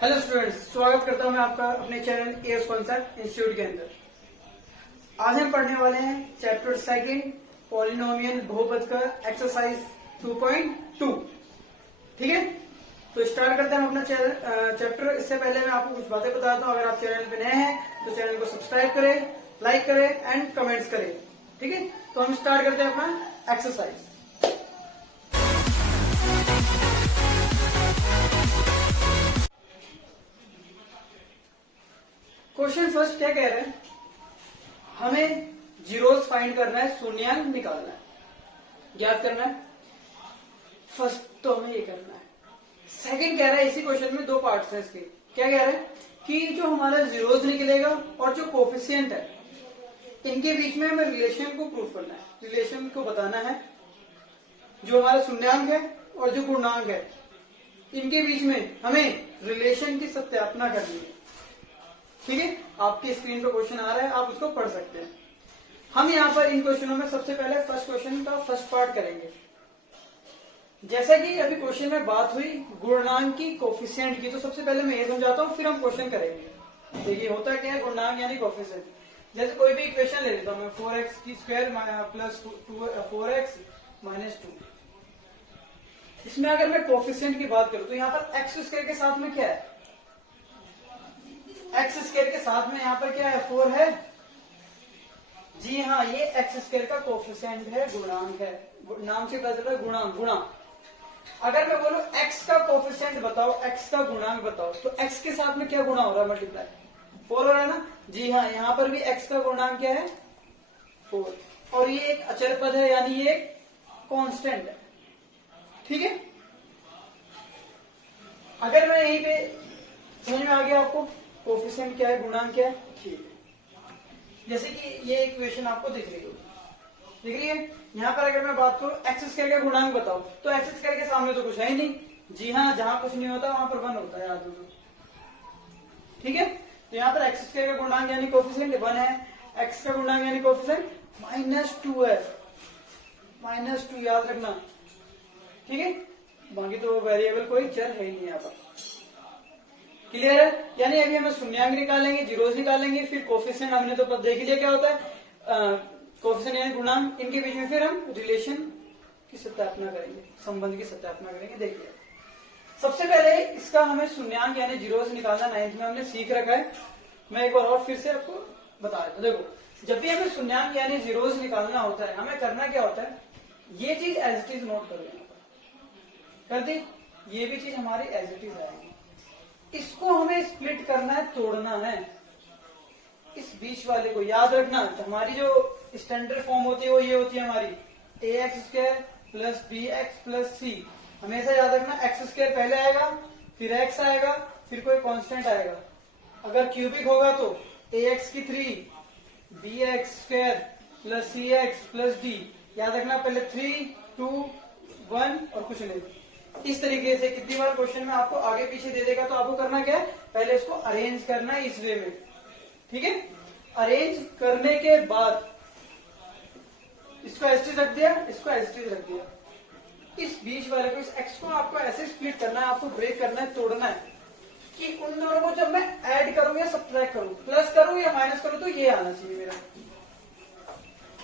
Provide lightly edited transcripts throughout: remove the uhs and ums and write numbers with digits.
Hello students, स्वागत करता हूं मैं आपका अपने चैनल एस कॉन्सेप्ट इंस्टीट्यूट के अंदर। आज हम पढ़ने वाले हैं चैप्टर सेकंड पॉलिनोमियल बहुपद का एक्सरसाइज 2.2। ठीक है, तो स्टार्ट करते हैं हम अपना चैप्टर। इससे पहले मैं आपको कुछ बातें बताता हूं। अगर आप चैनल पे नए हैं तो चैनल को सब्सक्राइब करें, लाइक करें एंड कमेंट्स करें। ठीक है, तो हम स्टार्ट करते हैं अपना एक्सरसाइज। क्वेश्चन फर्स्ट क्या कह रहे हैं, हमें जीरोस फाइंड करना है, शून्यांक निकालना है, ज्ञात करना है। फर्स्ट तो हमें ये करना है। सेकंड कह रहा है, इसी क्वेश्चन में दो पार्ट्स हैं इसके। क्या कह रहे हैं कि जो हमारा जीरोस निकलेगा और जो कोफिशिएंट है, इनके बीच में हमें रिलेशन को प्रूव करना है, रिलेशन को बताना है। जो हमारा शून्यांक है और जो पूर्णांक है, इनके बीच में हमें रिलेशन की सत्यापना करनी है। ठीक है, आपकी स्क्रीन पर क्वेश्चन आ रहा है, आप उसको पढ़ सकते हैं। हम यहाँ पर इन क्वेश्चनों में सबसे पहले फर्स्ट क्वेश्चन का फर्स्ट पार्ट करेंगे। जैसा कि अभी क्वेश्चन में बात हुई गुणनांक की, कोफिशिएंट की, तो सबसे पहले मैं ये समझाता हूँ, फिर हम क्वेश्चन करेंगे। देखिए होता क्या है, गुणनांक यानी कोफिशिएंट। जैसे कोई भी इक्वेशन ले लेता हूँ मैं, 4x की स्क्वायर प्लस 4x माइनस 2। इसमें अगर मैं कोफिशिएंट की बात करूँ तो यहाँ पर एक्स स्क्वायर के साथ में क्या है, एक्स स्क्वायर के साथ में यहाँ पर क्या है, 4 है। जी हाँ, ये एक्स स्क्वायर का कोफिशिएंट है, गुणांक है। नाम से पता चला गुणांक, गुणा। अगर मैं बोलूं एक्स का कोफिशिएंट बताओ, एक्स का गुणांक बताओ, तो एक्स के साथ में क्या गुणा हो रहा है, मल्टीप्लाई 4 हो रहा है ना। जी हाँ, यहाँ पर भी एक्स का गुणांक क्या है, 4। और ये एक अचर पद है, यानी ये एक कांस्टेंट है। ठीक है, अगर मैं यहीं पे समझ में आ गया आपको कोफिशिएंट क्या है, गुणांक क्या है। ठीक है, जैसे कि ये इक्वेशन आपको दिख रही होगी, दिख रही है। यहाँ पर अगर मैं बात करूं एक्स स्क्वायर का गुणांक बताओ, तो एक्स स्क्वायर के सामने तो कुछ है ही नहीं। जी हाँ, जहां कुछ नहीं होता वहां पर 1 होता है, याद रखो। ठीक है, तो यहाँ पर एक्स स्क्वायर का गुणांक यानी कोफिशिएंट 1 है, एक्स का गुणांक यानी कोफिशिएंट -2 है, -2 याद रखना। ठीक है, बाकी तो वेरिएबल कोई चर है ही नहीं यहाँ पर। क्लियर है, यानी अभी हमें शून्यांक निकालेंगे, जीरोस निकालेंगे, फिर कोफिशिएंट हमने तो देख ही लिया क्या होता है, कोफिशिएंट यानी गुणांक। इनके बीच में फिर हम रिलेशन की सत्यापना करेंगे, संबंध की सत्यापना करेंगे। देखिए सबसे पहले इसका हमें शून्यांक यानी जीरोस निकालना 9th में हमने सीख रखा है। मैं एक बार और फिर से आपको बता देता हूं। देखो, जब भी हमें शून्यांक यानी जीरोस निकालना होता है, हमें करना क्या होता है, ये चीज एज इट इज नोट कर लेना, कर दी। ये भी चीज हमारी एज इट इज आएगी। इसको हमें स्प्लिट करना है, तोड़ना है। इस बीच वाले को याद रखना, हमारी जो स्टैंडर्ड फॉर्म होती है वो ये होती है हमारी ax square plus B X plus C. हमेशा याद रखना, एक्स स्क्वायर पहले आएगा, फिर x आएगा, फिर कोई कांस्टेंट आएगा। अगर क्यूबिक होगा तो ax की 3 बी एक्स स्क्वायर प्लस सी एक्स प्लस डी। याद रखना, पहले 3 2 1 और कुछ नहीं। इस तरीके से कितनी बार क्वेश्चन में आपको आगे पीछे दे देगा, तो आपको करना क्या है, पहले इसको अरेंज करना है इस वे में। ठीक है, अरेंज करने के बाद इसको एसटी रख दिया, इसको एसटी रख दिया। इस बीच वाले को, इस एक्स को आपको ऐसे स्प्लिट करना है, आपको ब्रेक करना है, तोड़ना है कि उन दोनों को जब मैं ऐड करूं या सब्ट्रैक्ट करूं, प्लस करूं या माइनस करूं, तो ये आना चाहिए मेरा।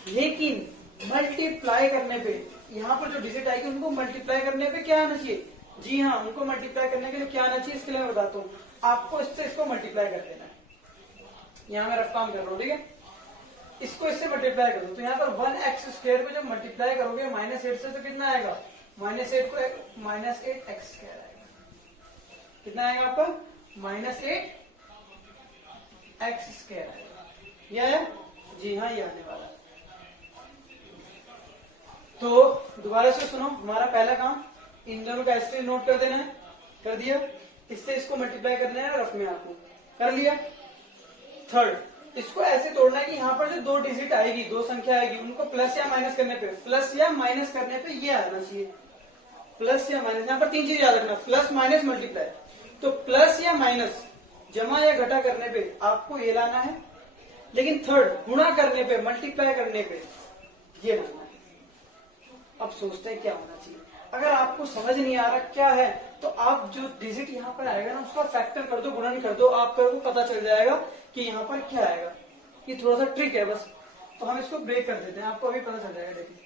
लेकिन मल्टीप्लाई करने पे यहाँ पर जो डिजिट आएगी उनको मल्टीप्लाई करने पे क्या आना चाहिए, जी हाँ, उनको मल्टीप्लाई करने के लिए क्या आना चाहिए, इसके लिए मैं बताता हूँ। आपको इससे इसको मल्टीप्लाई कर देना है। यहाँ मैं रफ काम कर रहा हूँ, ठीक है। इसको इससे मल्टीप्लाई करो तो यहाँ पर 1x स्क्वायर को जब मल्टीप्लाई करोगे -8 से, तो कितना आएगा, -8 को -8x स्क्वायर आएगा। कितना आएगा आपका, -8x स्क्वायर आएगा। यह है, जी हाँ, ये आने वाला। तो दोबारा से सुनो, हमारा पहला काम इन दोनों का एस्ट्री नोट कर देना है, कर दिया। इससे इसको मल्टीप्लाई करना है रफ में, आपको कर लिया। थर्ड, इसको ऐसे तोड़ना है कि यहाँ पर जो 2 डिजिट आएगी, 2 संख्या आएगी, उनको प्लस या माइनस करने पे, प्लस या माइनस करने पे ये आना चाहिए, प्लस या माइनस। यहाँ पर 3 चीज याद रखना, प्लस माइनस मल्टीप्लाई। तो प्लस या माइनस, जमा या घटा करने पे आपको ये लाना है, लेकिन थर्ड, गुणा करने पे, मल्टीप्लाई करने पे ये लाना है। अब सोचते हैं क्या होना चाहिए। अगर आपको समझ नहीं आ रहा क्या है तो आप जो डिजिट यहाँ पर आएगा ना उसका फैक्टर कर दो, गुणन कर दो, आपको पता चल जाएगा कि यहाँ पर क्या आएगा। ये थोड़ा सा ट्रिक है बस, तो हम इसको ब्रेक कर देते हैं, आपको अभी पता चल जाएगा। देखिए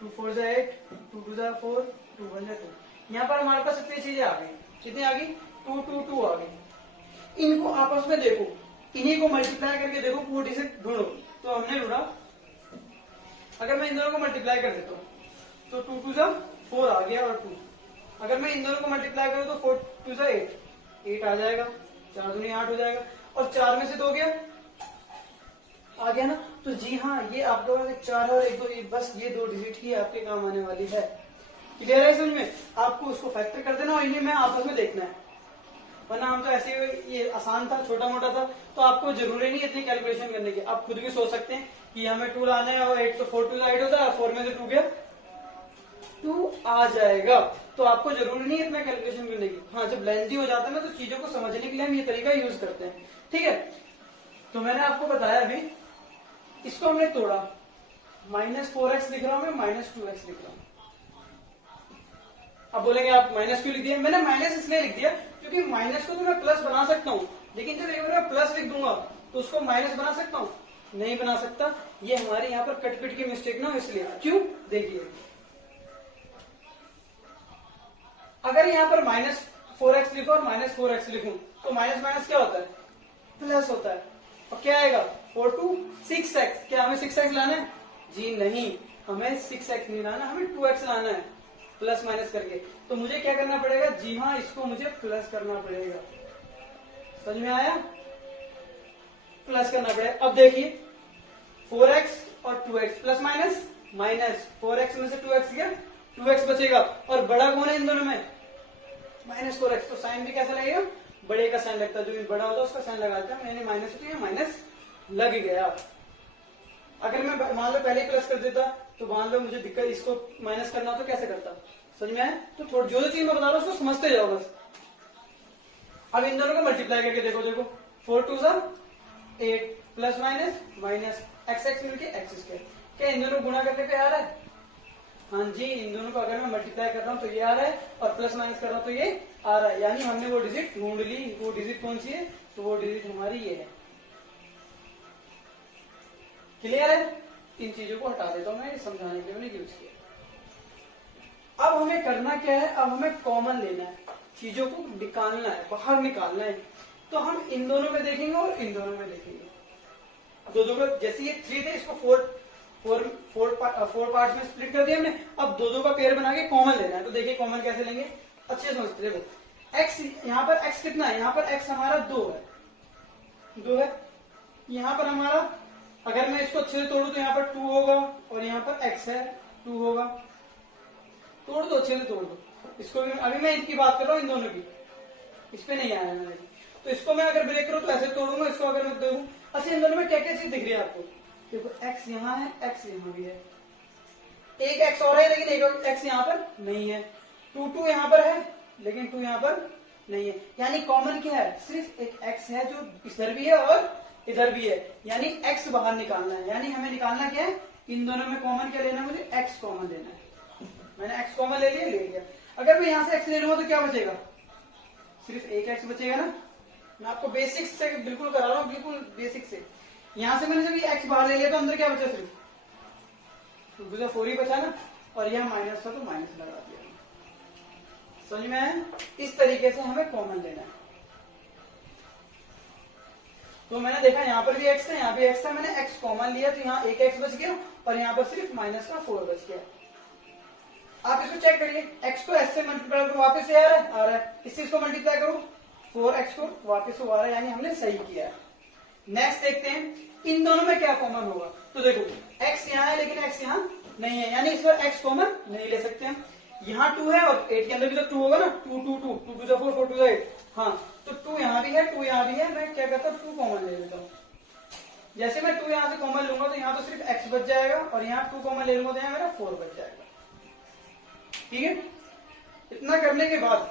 2 4 जा 8, 2 2 जा 4, 2 1 जा 2। यहाँ पर हमारे पास इतनी चीजें आ गई, कितनी आ गई 2 2 2 आ गई। इनको आपस में देखो, इन्हीं को मल्टीप्लाई करके देखो, वो डिजिट ढूंढो। तो हमने ढूंढा, अगर मैं इन दोनों को मल्टीप्लाई कर देता हूँ तो 2 2 जा 4 आ गया और 2। अगर मैं इन दोनों को मल्टीप्लाई करूँ तो 4 2 जा 8 आ जाएगा, 4 दूनी 8 हो जाएगा, और 4 में से 2 गया आ गया ना। तो जी हाँ, ये आपके पास 4 और 1 2, बस ये 2 डिजिट ही आपके काम आने वाली है। क्लियर है समझ में? आपको उसको फैक्टर कर देना और इन्हें में आपस में देखना है, वरना हम तो ऐसे, ये आसान था, छोटा मोटा था, तो आपको जरूरी नहीं इतनी कैलकुलेशन करने की। आप खुद भी सोच सकते हैं कि हमें 2 लाना है, और 8 तो 4 2 जा 8 होता है, 4 में से 2 गया 2 आ जाएगा। तो आपको जरूरी नहीं इतना कैलकुलेशन करने की। हाँ, जब लेंथी हो जाता है ना तो चीजों को समझने के लिए हम ये तरीका यूज करते हैं। ठीक है, तो मैंने आपको बताया अभी, इसको हमने तोड़ा, -4x लिख रहा हूं मैं, -2x लिख रहा हूं। अब बोलेंगे आप माइनस क्यों लिख दिया? मैंने माइनस इसलिए लिख दिया क्योंकि माइनस को तो मैं प्लस बना सकता हूँ, लेकिन जब एक बार मैं प्लस लिख दूंगा तो उसको माइनस बना सकता हूँ? नहीं बना सकता। ये हमारे यहाँ पर कट पिट की मिस्टेक ना हो, इसलिए। क्यों? देखिए, अगर यहाँ पर -4x लिखो और -4x लिखूं तो माइनस माइनस क्या होता है? प्लस होता है। और क्या आएगा? 4 2 6x। क्या हमें 6x लाना है? जी नहीं, हमें 6x नहीं लाना, हमें 2x लाना है, प्लस माइनस करके। तो मुझे क्या करना पड़ेगा? जी हाँ, इसको मुझे प्लस करना पड़ेगा। समझ में आया? प्लस करना पड़ेगा। अब देखिए 4x और 2x, plus minus minus, 4x में से 2x गया, 2x बचेगा, और बड़ा कौन है इन दोनों में? -4x। तो साइन भी कैसा लगेगा? बड़े का साइन लगता है, जो भी बड़ा होता है उसका साइन लगाता है। मैंने माइनस किया, माइनस लग गया। अगर मैं मान लो पहले ही प्लस कर देता तो मान लो मुझे दिक्कत, इसको माइनस करना तो कैसे करता? समझ में आया? तो थोड़ी जो चीज मैं बता रहा हूँ उसको समझते जाओ बस। अब इन दोनों को मल्टीप्लाई करके देखो, देखो 4 2 जा 8, plus minus minus, x x मिलके एक्स स्क्वायर। क्या इन दोनों गुणा करने पे आ रहा है? हाँ जी, इन दोनों को अगर मैं मल्टीप्लाई कर रहा हूँ तो ये आ रहा है, और प्लस माइनस कर रहा हूँ तो ये आ रहा है। यानी हमने वो डिजिट ढूंढ ली। वो डिजिट कौन सी है? तो वो डिजिट हमारी ये है। क्लियर है? इन चीजों को हटा देता हूं मैं, समझाने के लिए मैंने यूज किया। अब हमें करना क्या है? अब हमें कॉमन लेना है, चीजों को निकालना है, बाहर निकालना है। तो हम इन दोनों में देखेंगे और इन दोनों में देखेंगे। दो को, जैसे ये 3 थे, इसको 4 पार्ट्स में स्प्लिट कर दिया हमने। अब दो का पेयर बना के कॉमन लेना है। तो देखिए कॉमन कैसे लेंगे, अच्छे से समझते। देखो x, यहाँ पर x कितना है? यहाँ पर x हमारा 2 है। यहाँ पर हमारा, अगर मैं इसको अच्छे से तोड़ू तो यहाँ पर 2 होगा, और यहाँ पर x है 2 होगा। तोड़ दो, अच्छे से तोड़ दो इसको भी। अभी मैं इनकी बात कर रहा हूँ, इन दोनों की, इस पे नहीं आया मैंने। तो इसको मैं अगर ब्रेक करूँ तो ऐसे तोड़ूंगा, इसको अगर मैं देखूँ। अच्छा, इन दोनों में क्या क्या चीज दिख रही है आपको? देखो x यहाँ है, x यहाँ भी है, एक x और है लेकिन एक x यहाँ पर नहीं है। 2 2 यहाँ पर है लेकिन 2 यहाँ पर नहीं है। यानी कॉमन क्या है? सिर्फ एक x है जो इधर भी है और इधर भी है। यानी x बाहर निकालना है। यानी हमें निकालना क्या है? इन दोनों में कॉमन क्या लेना है? मुझे x कॉमन लेना है। मैंने x कॉमन ले लिया। अगर मैं यहाँ से x ले लूंगा तो क्या बचेगा? सिर्फ एक x बचेगा ना। मैं आपको बेसिक से बिल्कुल करा रहा हूँ, बिल्कुल बेसिक से। यहाँ से मैंने जब ये x बाहर ले लिया तो अंदर क्या बचा? सिर्फ 2 4 ही बचा ना, और यहाँ माइनस था तो माइनस लगा दिया। समझ में आया? इस तरीके से हमें कॉमन लेना है। तो मैंने देखा यहाँ पर भी x था, यहाँ भी x था, मैंने x कॉमन लिया तो यहाँ एक x बच गया, और यहाँ पर सिर्फ माइनस का 4 बच गया। आप इसको चेक करिए, x को s से मल्टीप्लाई करो वापस से आ रहा है, इससे इसको मल्टीप्लाई करो 4x को वापस से आ रहा है, यानी हमने सही किया है। नेक्स्ट देखते हैं इन दोनों में क्या कॉमन होगा। तो देखो x यहाँ है लेकिन x यहाँ नहीं है, यानी इस बार x कॉमन नहीं ले सकते हम। यहाँ 2 है और 8 के अंदर भी तो 2 होगा ना, 2 2 2 2 2 4 4 2 8। हाँ, तो 2 यहाँ भी है, 2 यहाँ भी है। मैं क्या करता हूँ? 2 कॉमन ले लेता हूँ। जैसे मैं 2 यहाँ से कॉमन लूंगा तो यहाँ तो सिर्फ x बच जाएगा, और यहाँ 2 कॉमन ले लूंगा तो यहाँ मेरा 4 बच जाएगा। ठीक है, इतना करने के बाद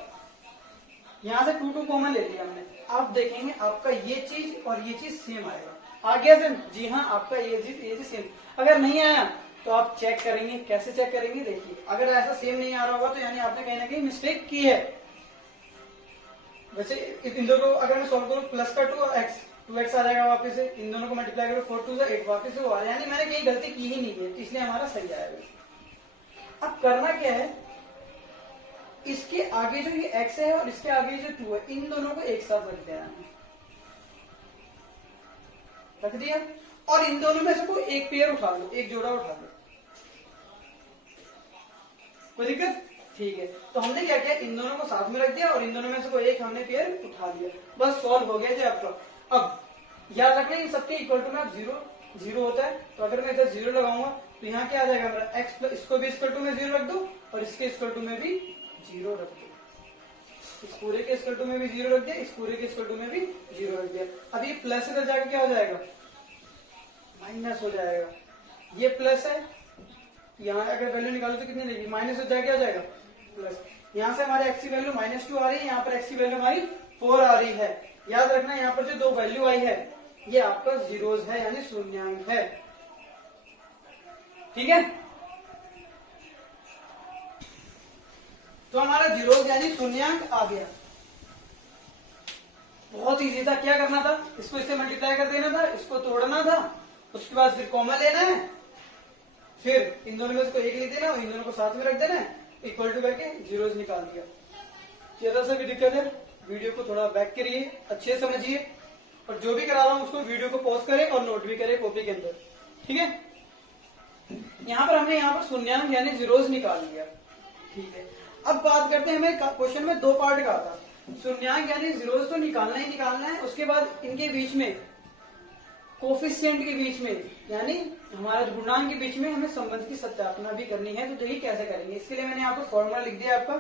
यहाँ से 2 2 कॉमन ले लिया हमने। आप देखेंगे आपका ये चीज और ये चीज सेम आएगा। आ गया सर? जी हाँ, आपका ये चीज सेम। अगर नहीं आया तो आप चेक करेंगे, कैसे चेक करेंगे देखिए, अगर ऐसा सेम नहीं आ रहा होगा तो यानी आपने कहीं ना कहीं मिस्टेक की है। वैसे इन दोनों को अगर मैं सॉल्व करूँ, प्लस का 2x आ जाएगा वापस से, इन दोनों को मल्टीप्लाई करो 4 2 8 वापस से वो आ, यानी मैंने कहीं गलती की ही नहीं है, इसलिए हमारा सही आएगा। अब करना क्या है, इसके आगे जो ये x है और इसके आगे जो 2 है, इन दोनों को एक साथ रख देना है, रख दिया, और इन दोनों में से कोई एक पेयर उठा लो, एक जोड़ा उठा लो, कोई दिक्कत? ठीक है, तो हमने क्या किया, इन दोनों को साथ में रख दिया और इन दोनों में से कोई एक हमने पेयर उठा लिया, बस सॉल्व हो गया जी आपका। अब याद रखना इन सबके इक्वल टू में आप 0 0 होता है, तो अगर मैं इधर 0 लगाऊंगा तो यहाँ क्या आ जाएगा मेरा x प्लस, इसको भी इक्वल टू में 0 रख दो और इसके इक्वल टू में भी 0 रख दो, इस पूरे के इक्वल टू में भी 0 रख दिया, इस पूरे के इक्वल टू में भी 0 रख दिया। अब ये प्लस इधर जाकर क्या हो जाएगा, माइनस हो जाएगा, ये प्लस है, यहाँ अगर वैल्यू निकालो तो कितनी देगी, माइनस हो जाएगा, क्या हो जाएगा प्लस, यहाँ से हमारे x की वैल्यू -2 आ रही है, यहाँ पर x की वैल्यू हमारी 4 आ रही है। याद रखना यहाँ पर जो दो वैल्यू आई है ये आपका जीरोस है, यानी शून्यांक है, ठीक है। तो हमारा जीरोस यानी शून्यांक आ गया, बहुत इजी था। क्या करना था, इसको इससे मल्टीप्लाई कर देना था, इसको तोड़ना था, उसके बाद फिर कॉमन लेना है, फिर इन दोनों में से एक लिख देना और इन दोनों को साथ में रख देना है, इक्वल टू करके जीरोस निकाल दिया। ज्यादा सा भी दिक्कत है, वीडियो को थोड़ा बैक करिए, अच्छे से समझिए, और जो भी करा रहा हूं उसको वीडियो को पॉज करें और नोट भी करें कॉपी के अंदर, ठीक है। यहाँ पर हमने यहाँ पर शून्यांक यानी जीरोस निकाल लिया, ठीक है। अब बात करते हैं, हमें क्वेश्चन में 2 पार्ट का था, शून्यांक यानी जीरोस तो निकालना ही निकालना है, उसके बाद इनके बीच में कोफिशिएंट के बीच में यानी हमारा गुणांक के बीच में हमें संबंध की सत्यापना भी करनी है। तो देखिए कैसे करेंगे, इसके लिए मैंने यहाँ पर फॉर्मूला लिख दिया आपका,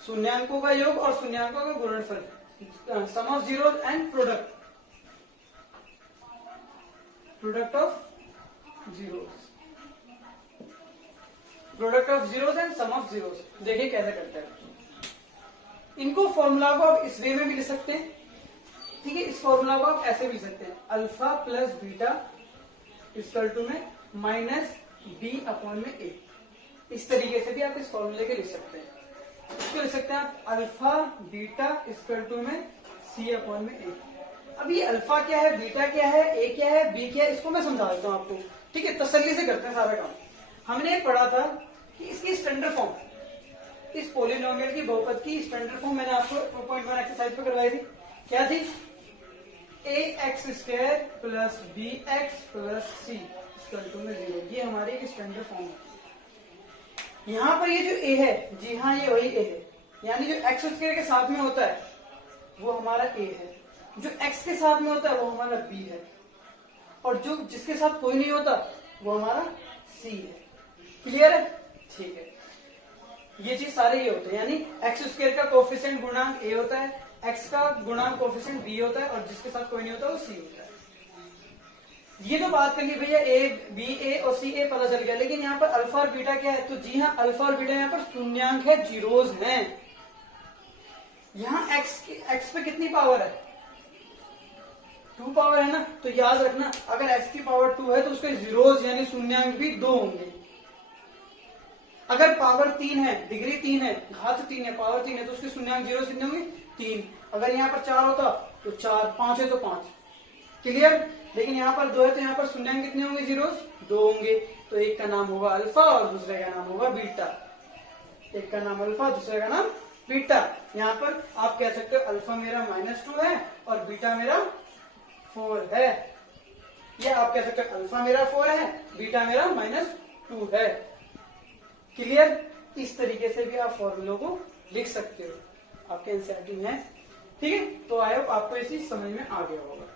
शून्यांकों का योग और शून्यांकों का गुणनफल, sum of zeros and product of zeros, product of zeros and sum of zeros. देखिए कैसे करते हैं, इनको फॉर्मूला को आप इस वे में भी लिख सकते हैं, ठीक है। इस फॉर्मूला को आप ऐसे भी लिख सकते हैं, alpha plus beta equal to में माइनस बी अपॉन में ए, इस तरीके से भी आप इस फॉर्मूले के लिख सकते हैं। इसको लिख सकते हैं आप अल्फा बीटा इक्वल टू में सी अपॉन में ए। अब ये अल्फा क्या है, बीटा क्या है, ए क्या है, बी क्या है, इसको मैं समझा देता हूँ आपको, ठीक है। तसल्ली से करते हैं सारा काम। हमने पढ़ा था कि इसकी स्टैंडर्ड फॉर्म, इस पोलिनोमियल की बहुपद की स्टैंडर्ड फॉर्म मैंने आपको 2.1 एक्सरसाइज पे करवाई थी, क्या थी, ax² plus bx plus c equal to में 0, ये हमारी एक स्टैंडर्ड फॉर्म है। यहाँ पर ये जो a है, जी हाँ ये वही a है, यानी जो x² के साथ में होता है वो हमारा a है, जो x के साथ में होता है वो हमारा b है, और जो जिसके साथ कोई नहीं होता वो हमारा c है। क्लियर है, ठीक है। ये चीज सारे ये होते हैं, यानी x² का कोफिशिएंट गुणांक a होता है, x का गुणांक कोफिशिएंट b होता है, और जिसके साथ कोई नहीं होता वो c होता है। ये तो बात कर ली भैया, a b a और c a पता चल गया, लेकिन यहाँ पर अल्फा और बीटा क्या है, तो जी हाँ अल्फा और बीटा यहाँ पर शून्यांक है, जीरोस हैं। यहाँ x पे कितनी पावर है, 2 पावर है ना, तो याद रखना अगर x की पावर 2 है तो उसके जीरोस यानी शून्यांक भी 2 होंगे। अगर पावर 3 है, डिग्री 3 है, घात 3 है, पावर 3 है, तो उसके शून्यांक जीरो कितने होंगे, 3। अगर यहाँ पर 4 होता तो 4, 5 है तो 5। क्लियर। लेकिन यहाँ पर 2 है तो यहाँ पर शून्यांक कितने होंगे, जीरोस 2 होंगे। तो एक का नाम होगा अल्फा और दूसरे का नाम होगा बीटा, एक का नाम अल्फा दूसरे का नाम बीटा। यहाँ पर आप कह सकते हो अल्फा मेरा -2 है और बीटा मेरा 4 है, या आप कह सकते हो अल्फा मेरा 4 है, बीटा मेरा -2 है। क्लियर। इस तरीके से भी आप फॉर्मूलों को लिख सकते हो, आपके एनसीईआरटी में है, ठीक है। तो आई होप आपको ये चीज समझ में आ गया होगा।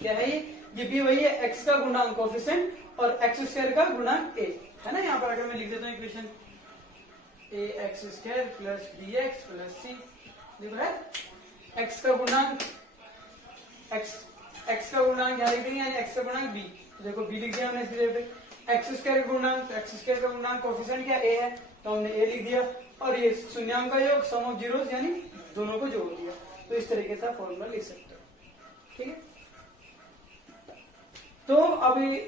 क्या है ये भी वही है, x का गुणांक कोफिशिएंट और x² का गुणांक a है ना। यहाँ पर अगर मैं लिख देता हूँ equation, ax² plus bx plus c, देखो है x का गुणांक, x का गुणांक यहाँ लिख देंगे, यानी x का गुणांक b, तो देखो b लिख दिया हमने इसकी जगह पे। x² का गुणांक, x² का गुणांक कोफिशिएंट क्या a है, तो हमने a लिख दिया, और ये शून्यांक का योग सम ऑफ जीरोस यानी दोनों को जोड़ दिया। तो इस तरीके से फॉर्मूला लिख सकते हो, ठीक है। तो अभी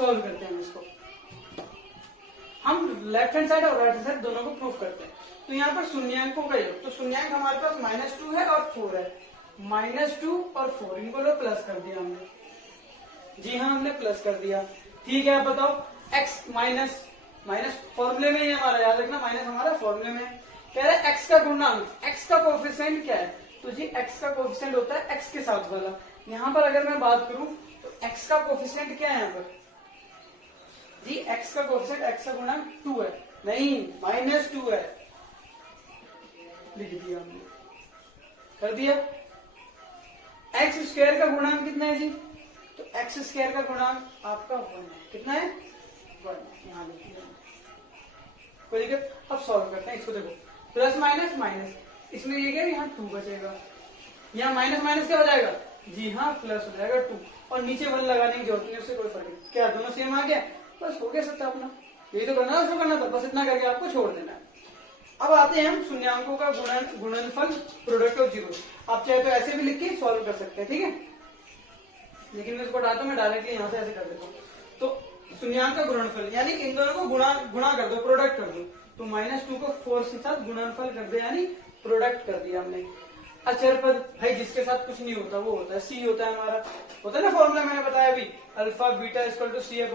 सॉल्व करते हैं इसको। हम लेफ्ट हैंड साइड और राइट हैंड साइड दोनों को प्रूव करते हैं। तो यहाँ पर शून्यांकों का योग, तो शून्यांक हमारे पास -2 है और 4 है। -2 और 4 इनको लो प्लस कर दिया हमने। जी हाँ, हमने प्लस कर दिया। ठीक है, बताओ x माइनस फॉर्मूले में ही हमारा, याद रखना माइनस हमारा फॉर्मूले में। कह रहे हैं x का गुणांक, x का कोफिशिएंट क्या है? तो जी x का कोफिशिएंट होता है x के साथ वाला। यहाँ पर अगर मैं बात करूं तो x का कोफिशिएंट क्या है यहाँ पर? जी x का कोफिशिएंट, x का गुणांक 2 है, नहीं -2 है, लिख दिया हमने, कर दिया। एक्स स्क्वायर का गुणांक कितना है जी? तो एक्स स्क्वायर का गुणांक आपका 1 है। कितना है? 1। यहाँ लिख दिया, कोई दिक्कत? अब सॉल्व करते हैं इसको। देखो प्लस माइनस माइनस, इसमें ये क्या, यहाँ 2 बचेगा। यहाँ माइनस माइनस क्या हो जाएगा? जी हाँ, प्लस हो जाएगा 2। और नीचे 1 लगाने की जरूरत नहीं, उससे कोई फर्क नहीं। क्या दोनों सेम आ गया? बस हो गया सकता अपना। यही तो करना था, उसको करना था, बस इतना करके आपको छोड़ देना है। अब आते हैं हम शून्यांकों का गुणनफल, प्रोडक्ट ऑफ जीरो। आप चाहे तो ऐसे भी लिख के सॉल्व कर सकते हैं, ठीक है, लेकिन मैं इसको हटाता हूं, मैं डायरेक्टली यहां से ऐसे कर देता हूं। तो शून्यांक का गुणनफल यानी इन दोनों को गुणा कर दो, प्रोडक्ट कर दो। तो -2 को 4 के साथ गुणनफल कर दे, यानी प्रोडक्ट कर दिया हमने। अचर पद भाई जिसके साथ कुछ नहीं होता वो होता है सी, होता है हमारा, होता है ना फॉर्मूला, मैंने बताया अभी, alpha beta equal to C/A।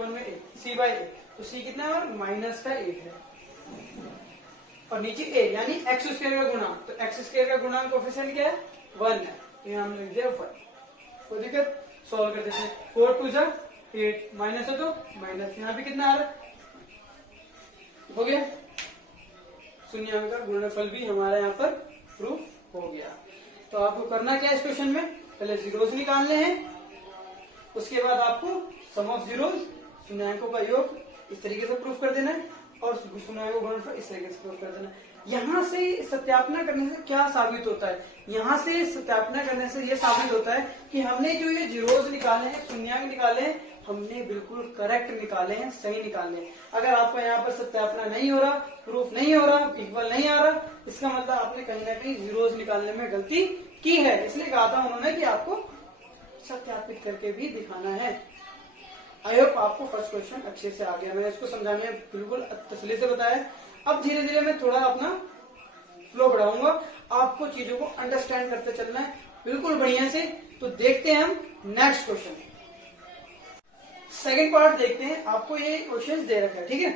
तो सी कितना है? -8 है। और नीचे ए यानी एक्स स्क्वायर का गुणांक, तो एक्स स्क्वायर का गुणांक कोफिशिएंट क्या है? 1 है, यहाँ हम लिख दिया 1। कोई दिक्कत? सॉल्व कर देते हैं। 4 2 जा 8, माइनस है तो माइनस, यहाँ भी कितना आ रहा है? हो गया। शून्यांक का गुणनफल भी हमारा यहाँ पर प्रूफ हो गया। तो आपको करना क्या है इस क्वेश्चन में? पहले जीरोस निकालने हैं, उसके बाद आपको सम ऑफ जीरोस, शून्यांकों का योग इस तरीके से प्रूफ कर देना है, और शून्यांकों का गुणनफल इस तरीके से प्रूफ कर देना है। यहाँ से सत्यापना करने से क्या साबित होता है? यहाँ से सत्यापना करने से यह साबित होता है कि हमने जो ये जीरोस निकाले हैं, शून्यांक निकाले हैं, हमने बिल्कुल करेक्ट निकाले हैं, सही निकाले हैं। अगर आपका यहाँ पर सत्यापना नहीं हो रहा, प्रूफ नहीं हो रहा, इक्वल नहीं आ रहा, इसका मतलब आपने कहीं ना कहीं जीरोस निकालने में गलती की है। इसलिए कहा था उन्होंने कि आपको सत्यापित करके भी दिखाना है। आई होप आपको फर्स्ट क्वेश्चन अच्छे से आ गया। मैंने इसको समझाने में बिल्कुल तसल्ली से बताया। अब धीरे धीरे मैं थोड़ा अपना फ्लो बढ़ाऊंगा, आपको चीजों को अंडरस्टैंड करते चलना है बिल्कुल बढ़िया से। तो देखते हैं हम नेक्स्ट क्वेश्चन, सेकंड पार्ट देखते हैं। आपको ये क्वेश्चन दे रखा है, ठीक है,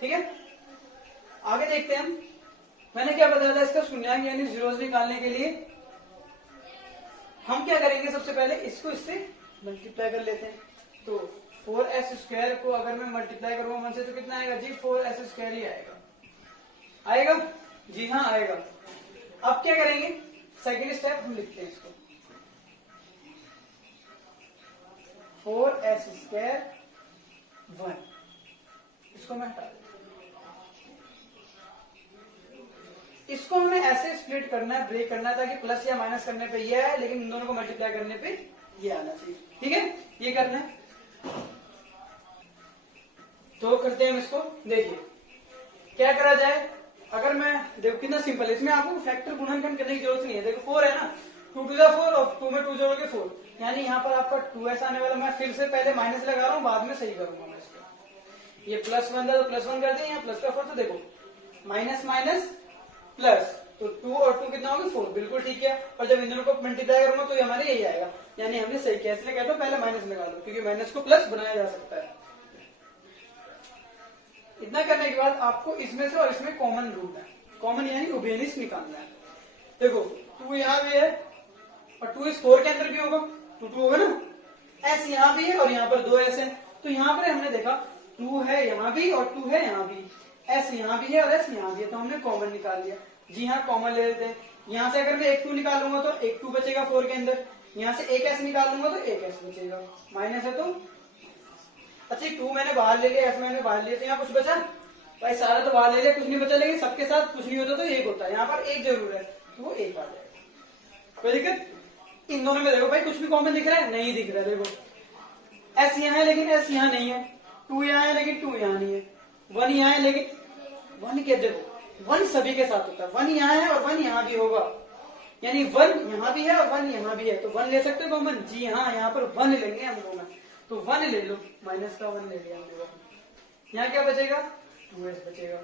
ठीक है। आगे देखते हैं हम। मैंने क्या बताया था, इसका शून्यांक यानी जीरोस निकालने के लिए हम क्या करेंगे? सबसे पहले इसको इससे मल्टीप्लाई कर लेते हैं। तो 4s² को अगर मैं मल्टीप्लाई करूंगा 1 से तो कितना आएगा जी? 4s² ही आएगा। आएगा? जी हाँ आएगा। अब क्या करेंगे? सेकेंड स्टेप हम लिखते हैं इसको, 4s² 1, इसको मैं हटा देता हूं। इसको हमें ऐसे स्प्लिट करना है, ब्रेक करना है, ताकि प्लस या माइनस करने पे ये है, लेकिन इन दोनों को मल्टीप्लाई करने पे ये आना चाहिए, ठीक है। ये करना है, तो करते हैं हम इसको। देखिए क्या करा जाए। अगर मैं देखो कितना सिंपल है, इसमें आपको फैक्टर गुणनखंड करने की जरूरत नहीं है। देखो 4 है ना, 2 टू 4 और 2 में 2 जोड़ोगे 4, यानी यहाँ पर आपका 2s आने वाला। मैं फिर से पहले माइनस लगा रहा हूँ, बाद में सही करूंगा मैं इसको। ये +1 था तो +1 कर दें, यहाँ +4। तो देखो माइनस माइनस प्लस, तो 2 और 2 कितना होगा? 4, बिल्कुल ठीक है। और जब इन दोनों को मल्टीप्लाई करूंगा तो ये हमारे यही आएगा, यानी हमने सही किया। इसलिए कहता हूं पहले माइनस लगा लो, क्योंकि माइनस को प्लस बनाया जा सकता है। इतना करने के बाद आपको इसमें से और इसमें कॉमन ढूंढना है, कॉमन यानी उभयनिष्ठ निकालना है। देखो 2 यहाँ भी है और 2 इस 4 के अंदर भी होगा, 2 होगा ना। s यहाँ भी है और यहाँ पर 2s है, तो यहाँ पर हमने देखा 2 है यहाँ भी और 2 है यहाँ भी, s यहाँ भी है और s यहाँ भी है, तो हमने कॉमन निकाल लिया। जी हाँ, कॉमन ले लेते हैं। यहाँ से अगर मैं एक 2 निकालूंगा तो एक 2 बचेगा 4 के अंदर, यहाँ से एक s निकालूंगा तो एक s बचेगा, माइनस है तो अच्छा 2 मैंने बाहर ले लिया, s मैंने बाहर लिया, तो यहाँ कुछ बचा भाई? सारा तो बाहर ले लिया, कुछ नहीं बचा। लेकिन सबके साथ कुछ नहीं होता तो एक होता है, यहाँ पर एक जरूर है, तो वो एक आ जाएगा। कोई दिक्कत? इन दोनों में देखो भाई कुछ भी कॉमन दिख रहा है? नहीं दिख रहा है। देखो s यहाँ है लेकिन s यहाँ नहीं है, 2 यहाँ है लेकिन 2 यहाँ नहीं है, 1 यहाँ है लेकिन 1 के, देखो 1 सभी के साथ होता है, 1 यहाँ है और 1 यहाँ भी होगा, यानी 1 यहाँ भी है और 1 यहाँ भी है, तो 1 ले सकते हो कॉमन? जी हाँ, यहाँ पर 1 लेंगे हम कॉमन, तो 1 ले लो, माइनस का 1 ले लिया हमने। यहाँ क्या बचेगा? 2s बचेगा।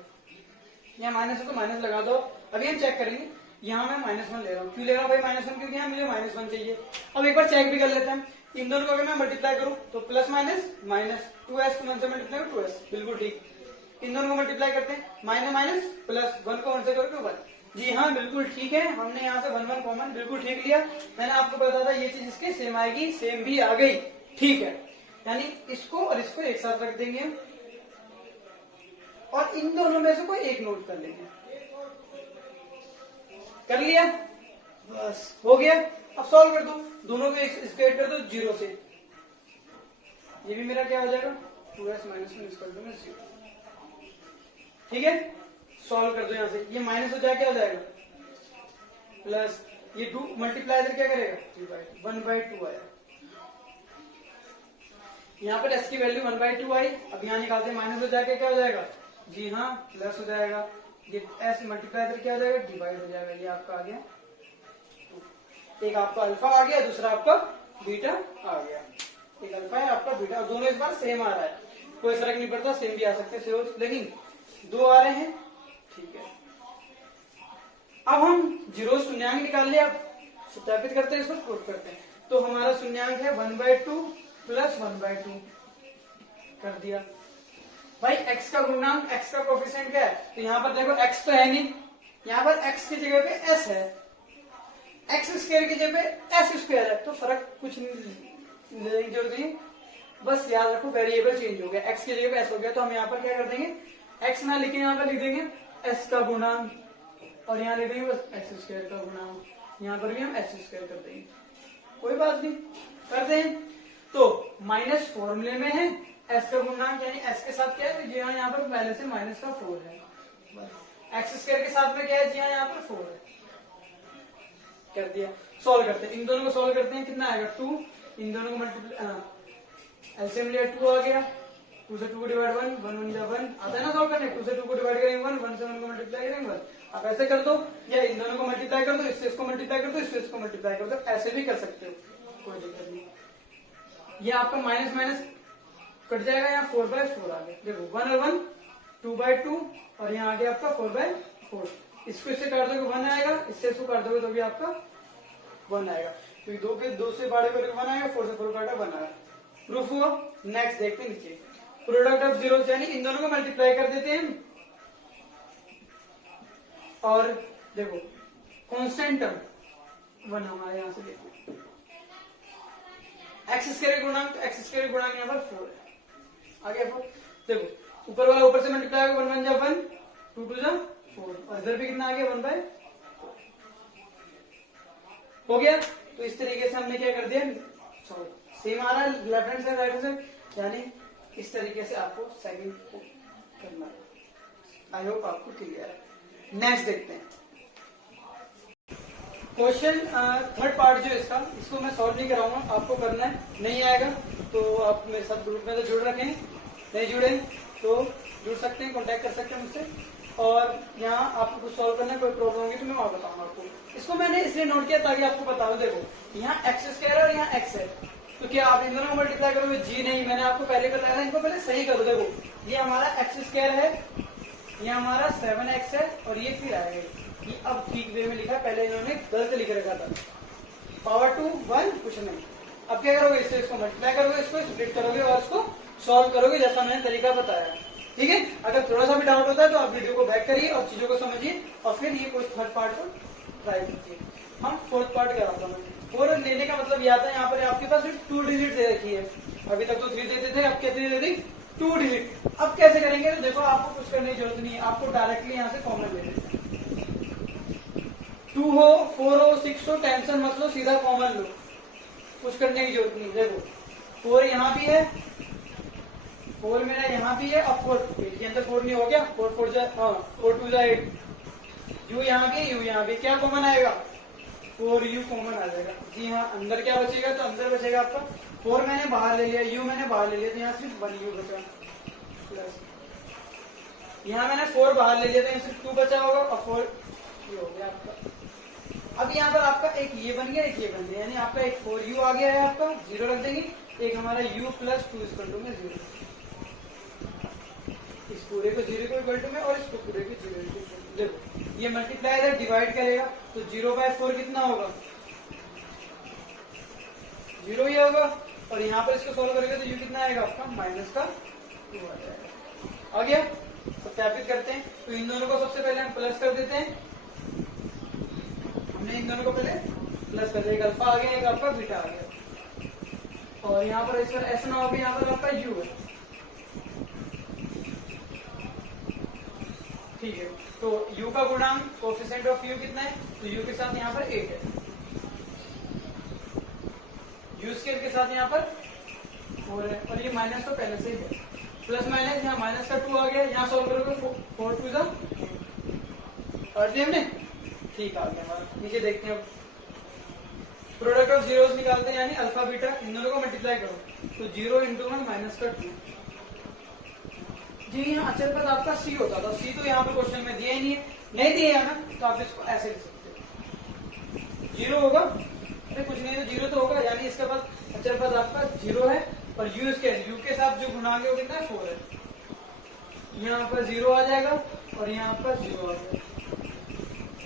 यहाँ माइनस है तो माइनस लगा दो। अभी हम चेक करेंगे, यहाँ मैं -1 ले रहा हूँ। क्यों ले रहा हूँ भाई -1? क्योंकि यहाँ मुझे -1 चाहिए। अब एक बार चेक भी कर लेते हैं, इन दोनों को अगर मैं मल्टीप्लाई करूँ तो प्लस माइनस माइनस, 2s को 1 से मल्टीप्लाई करो 2s, बिल्कुल ठीक। इन दोनों को मल्टीप्लाई करते हैं, माइनस माइनस प्लस, 1 को 1 से करो 1। जी हाँ, बिल्कुल ठीक है, हमने यहाँ से 1 1 कॉमन बिल्कुल ठीक लिया। मैंने आपको बताया था ये चीज इसके सेम आएगी, सेम भी आ गई, ठीक है। यानी इसको और इसको एक साथ रख देंगे और इन दोनों में से कोई एक नोट कर लेंगे। कर लिया, बस हो गया। अब सॉल्व कर दो, दोनों को स्क्वायर कर दो 0 से, ये भी मेरा क्या हो जाएगा? 2s minus 1 equal to 0। ठीक है, सॉल्व कर दो यहाँ से, ये माइनस हो जाए क्या हो जाएगा? प्लस, ये 2 मल्टीप्लाई क्या करेगा? 1/2 आया। यहाँ पर s की वैल्यू 1/2 आई। अब यहाँ निकालते हैं, माइनस हो जाके क्या हो जाएगा? जी हाँ, प्लस हो जाएगा। ये s मल्टीप्लाई क्या हो जाएगा? डिवाइड हो जाएगा। ये आपका आ गया, एक आपका अल्फा आ गया, दूसरा आपका बीटा आ गया। एक अल्फा है आपका बीटा, और दोनों इस बार सेम आ रहा है, कोई फर्क नहीं पड़ता, सेम भी आ सकते हैं, लेकिन 2 आ रहे हैं, ठीक है। अब हम जीरो शून्यांक निकाल लिया, अब सत्यापित करते हैं, इसको प्रूफ करते हैं। तो हमारा शून्यांक है 1/2 प्लस 1/2 कर दिया। भाई x का गुणांक, x का कोफिशिएंट क्या है? तो यहाँ पर देखो x तो है नहीं, यहाँ पर x की जगह पे s है, x स्क्वायर की जगह पे s स्क्वायर है, तो फर्क कुछ नहीं, जरूरत नहीं, बस याद रखो वेरिएबल चेंज हो गया, x की जगह पे s हो गया। तो हम यहाँ पर क्या कर देंगे, x ना लिखे यहाँ पर लिख देंगे s का गुणांक, और यहाँ लिख देंगे बस x स्क्वायर का गुणांक, यहाँ पर भी हम s स्क्वायर कर देंगे, कोई बात नहीं, कर दें। तो माइनस फॉर्मूले में है s का गुणांक, यानी s के साथ क्या है? जी हाँ, यहाँ पर पहले से माइनस का 4 है, x स्क्वायर के साथ में क्या है? जी हाँ, यहाँ पर 4 है, कर दिया। सॉल्व करते हैं, इन दोनों को सॉल्व करते हैं, कितना आएगा? 2, इन दोनों को मल्टीप्लाई, एलसीएम लिया 2 आ गया, 2 से 2 डिवाइड 1, 1 1 जा 1 आता है ना सॉल्व करने, 2 से 2 को डिवाइड करेंगे 1, 1 से 1 को मल्टीप्लाई करेंगे 1। आप ऐसे कर दो, या इन दोनों को मल्टीप्लाई कर दो, इससे इसको मल्टीप्लाई कर दो, इससे इसको मल्टीप्लाई कर दो, ऐसे भी कर सकते हो, कोई दिक्कत नहीं। ये आपका माइनस माइनस कट जाएगा, यहाँ 4/4 आ गया, देखो 1 और 1 2/2, और यहाँ आ गया आपका 4/4। इसको इससे काट दोगे 1 आएगा, इससे इसको काट दोगे तो भी आपका 1 आएगा, क्योंकि 2 के 2 से बाड़े करोगे 1 आएगा, 4 से 4 काटा 1 आएगा। प्रूफ हुआ। नेक्स्ट देखते हैं नीचे, प्रोडक्ट ऑफ जीरो, यानी इन दोनों को मल्टीप्लाई कर देते हैं, और देखो कांस्टेंट टर्म 1 हमारे यहाँ से देखो, एक्स स्क्वायर गुणांक, तो एक्स स्क्वायर गुणांक यहाँ पर 4 है, आ गया 4। देखो ऊपर वाला ऊपर से मल्टीप्लाई होगा, 1 1 जा 1, 2 2 जा 4, और इधर भी कितना आ गया? 1/4 हो गया। तो इस तरीके से हमने क्या कर दिया, सेम आ रहा है left hand side right hand side, यानी इस तरीके से आपको सेकंड को करना है। आई होप आपको क्लियर है। नेक्स्ट देखते हैं क्वेश्चन, थर्ड पार्ट जो इसका, इसको मैं सॉल्व नहीं कराऊंगा, आपको करना है, नहीं आएगा तो आप मेरे साथ ग्रुप में तो जुड़ रखे हैं, नहीं जुड़े तो जुड़ सकते हैं, कांटेक्ट कर सकते हैं मुझसे, और यहाँ आपको कुछ सॉल्व करना है, कोई प्रॉब्लम होगी तो मैं वहां बताऊंगा आपको। इसको मैंने इसलिए नोट किया ताकि आपको पता हो, देखो यहाँ एक्स स्क्वायर और यहाँ एक्स है, तो क्या आप इन दोनों को मल्टीप्लाई करोगे? जी नहीं, मैंने आपको पहले बताया था, इनको पहले सही करो। देखो ये हमारा एक्स स्क्वायर है, ये हमारा 7x है, और ये फिर आएगा, ये अब ठीक वे में लिखा, पहले इन्होंने गलत लिख रखा था, पावर 2 1 कुछ नहीं। अब क्या करोगे? इससे इसको मल्टीप्लाई करोगे, इसको स्प्लिट करोगे और इसको सॉल्व करोगे, जैसा मैंने तरीका बताया, ठीक है। अगर थोड़ा सा भी डाउट होता है तो आप वीडियो को बैक करिए और चीजों को समझिए, और फिर ये कुछ थर्ड पार्ट को ट्राई कीजिए। हम फोर्थ पार्ट कराता हूँ। 4 लेने का मतलब यह आता है, यहाँ पर आपके पास 2 डिजिट दे रखी है, अभी तक तो 3 देते थे, अब कितनी दे दी? 2 डिजिट। अब कैसे करेंगे? तो देखो आपको कुछ करने की जरूरत नहीं है, आपको डायरेक्टली यहाँ से कॉमन ले लेते हैं। 2 हो 4 हो 6 हो, टेंशन मत लो, सीधा कॉमन लो, कुछ करने की जरूरत नहीं। देखो 4 यहाँ भी है, 4 मेरा यहाँ भी है, अब 4 के अंदर 4 नहीं हो गया, 4 4 जा 4 2 जा 8, यू यहाँ भी, यू यहाँ भी, क्या कॉमन आएगा? 4u कॉमन आ जाएगा। जी हाँ, अंदर क्या बचेगा? तो अंदर बचेगा आपका 4 मैंने बाहर ले लिया, u मैंने बाहर ले लिया, तो यहाँ सिर्फ 1u बचा, प्लस यहाँ मैंने 4 बाहर ले लिया, तो यहाँ सिर्फ 2 बचा होगा, और 4 ये हो गया आपका। अब यहाँ पर आपका एक ये बन गया, एक ये बन गया, यानी आपका एक 4u आ गया है, आपका 0 रख देंगे, एक हमारा u प्लस 2 इक्वल टू में 0, इस पूरे को 0 को इक्वल टू में और इसको पूरे को 0 इक्वल टू। देखो ये मल्टीप्लाई है, डिवाइड करेगा तो 0/4 कितना होगा, 0 ही होगा, और यहाँ पर इसको सॉल्व करेंगे तो u कितना आएगा आपका माइनस का 2 आ जाएगा। आ गया, सत्यापित करते हैं। तो इन दोनों को सबसे पहले हम प्लस कर देते हैं, हमने इन दोनों को पहले प्लस कर दिया, एक अल्फा आ गया, एक आपका बीटा आ गया, और यहाँ पर इसका ऐसा ना हो गया, यहाँ पर आपका u है, ठीक है। तो u का गुणांक कोएफिशिएंट ऑफ u कितना है, तो u के साथ यहाँ पर 8 है, u स्केयर के साथ यहाँ पर 4 है, और ये माइनस तो पहले से ही है, प्लस माइनस यहाँ माइनस का 2 आ गया, यहाँ सॉल्व करोगे 4 2 जा और हमने ठीक आ गया हमारा। नीचे देखते हैं, प्रोडक्ट ऑफ जीरोस निकालते हैं, यानी अल्फा बीटा इन दोनों को मल्टीप्लाई करो तो 0 इंटू में माइनस का 2। जी यहाँ अचल पद आपका सी होता था, सी तो यहाँ पर क्वेश्चन में दिया ही नहीं है, नहीं दिया है ना, तो आप इसको ऐसे लिख सकते हो, 0 होगा, अरे कुछ नहीं तो 0 तो होगा, यानी इसके बाद अचल पद आपका 0 है, और यू के साथ जो गुणांक है वो कितना है 4 है, यहाँ पर 0 आ जाएगा और यहाँ पर 0 आ जाएगा,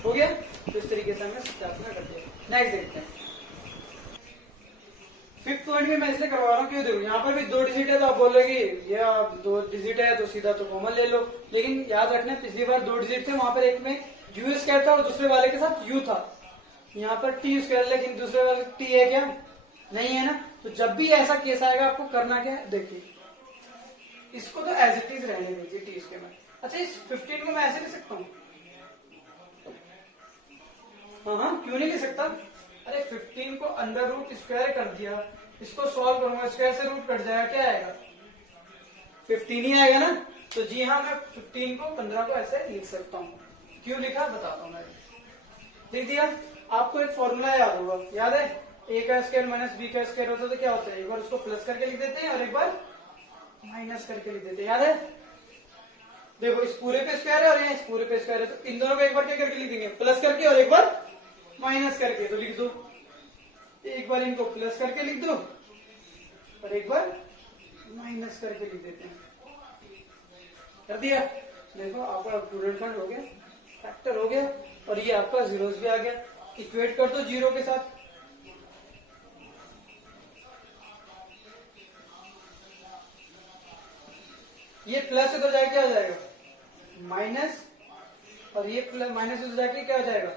हो गया। तो इस तरीके से हमने सत्यापन कर दिया। नेक्स्ट देखते हैं, फिफ्थ पॉइंट में मैं इसलिए करवा रहा हूँ, क्यों देखो यहाँ पर भी 2 डिजिट है, तो आप बोलोगे ये आप 2 डिजिट है तो सीधा तो कॉमन ले लो, लेकिन याद रखना पिछली बार 2 डिजिट थे, वहां पर एक में यू स्क्वायर था और दूसरे वाले के साथ यू था, यहाँ पर टी स्क्वायर, लेकिन दूसरे वाले टी है क्या, नहीं है ना। तो जब भी ऐसा केस आएगा आपको करना क्या है, देखिए इसको तो एज इट इज रहने दीजिए टी स्क्वायर में। अच्छा इस 15 को मैं ऐसे लिख सकता हूँ, हाँ क्यों नहीं लिख सकता, अरे 15 को अंडर रूट स्क्वायर कर दिया, इसको सॉल्व करूंगा, स्क्वायर से रूट कट जाएगा, क्या आएगा 15 ही आएगा ना। तो जी हाँ मैं 15 को 15 को ऐसे लिख सकता हूँ, क्यों लिखा बताता हूँ मैं, लिख दिया। आपको एक फॉर्मूला याद होगा, याद है, ए का स्क्वायर माइनस बी का स्क्वायर होता है तो क्या होता है, एक बार उसको प्लस करके लिख देते हैं और एक बार माइनस करके लिख देते हैं, याद है। देखो इस पूरे पे स्क्वायर है और यहाँ इस पूरे पे स्क्वायर है, तो इन दोनों को एक बार क्या करके लिख देंगे, प्लस करके और एक बार माइनस करके, तो लिख दो, एक बार इनको प्लस करके लिख दो और एक बार माइनस करके लिख देते हैं, कर दिया। देखो आपका प्रूडेंट फंड हो गया, फैक्टर हो गया, और ये आपका जीरोस भी आ गया, इक्वेट कर दो 0 के साथ, ये प्लस से तो जाके क्या हो जाएगा माइनस, और ये प्लस माइनस से तो जाके क्या हो जाएगा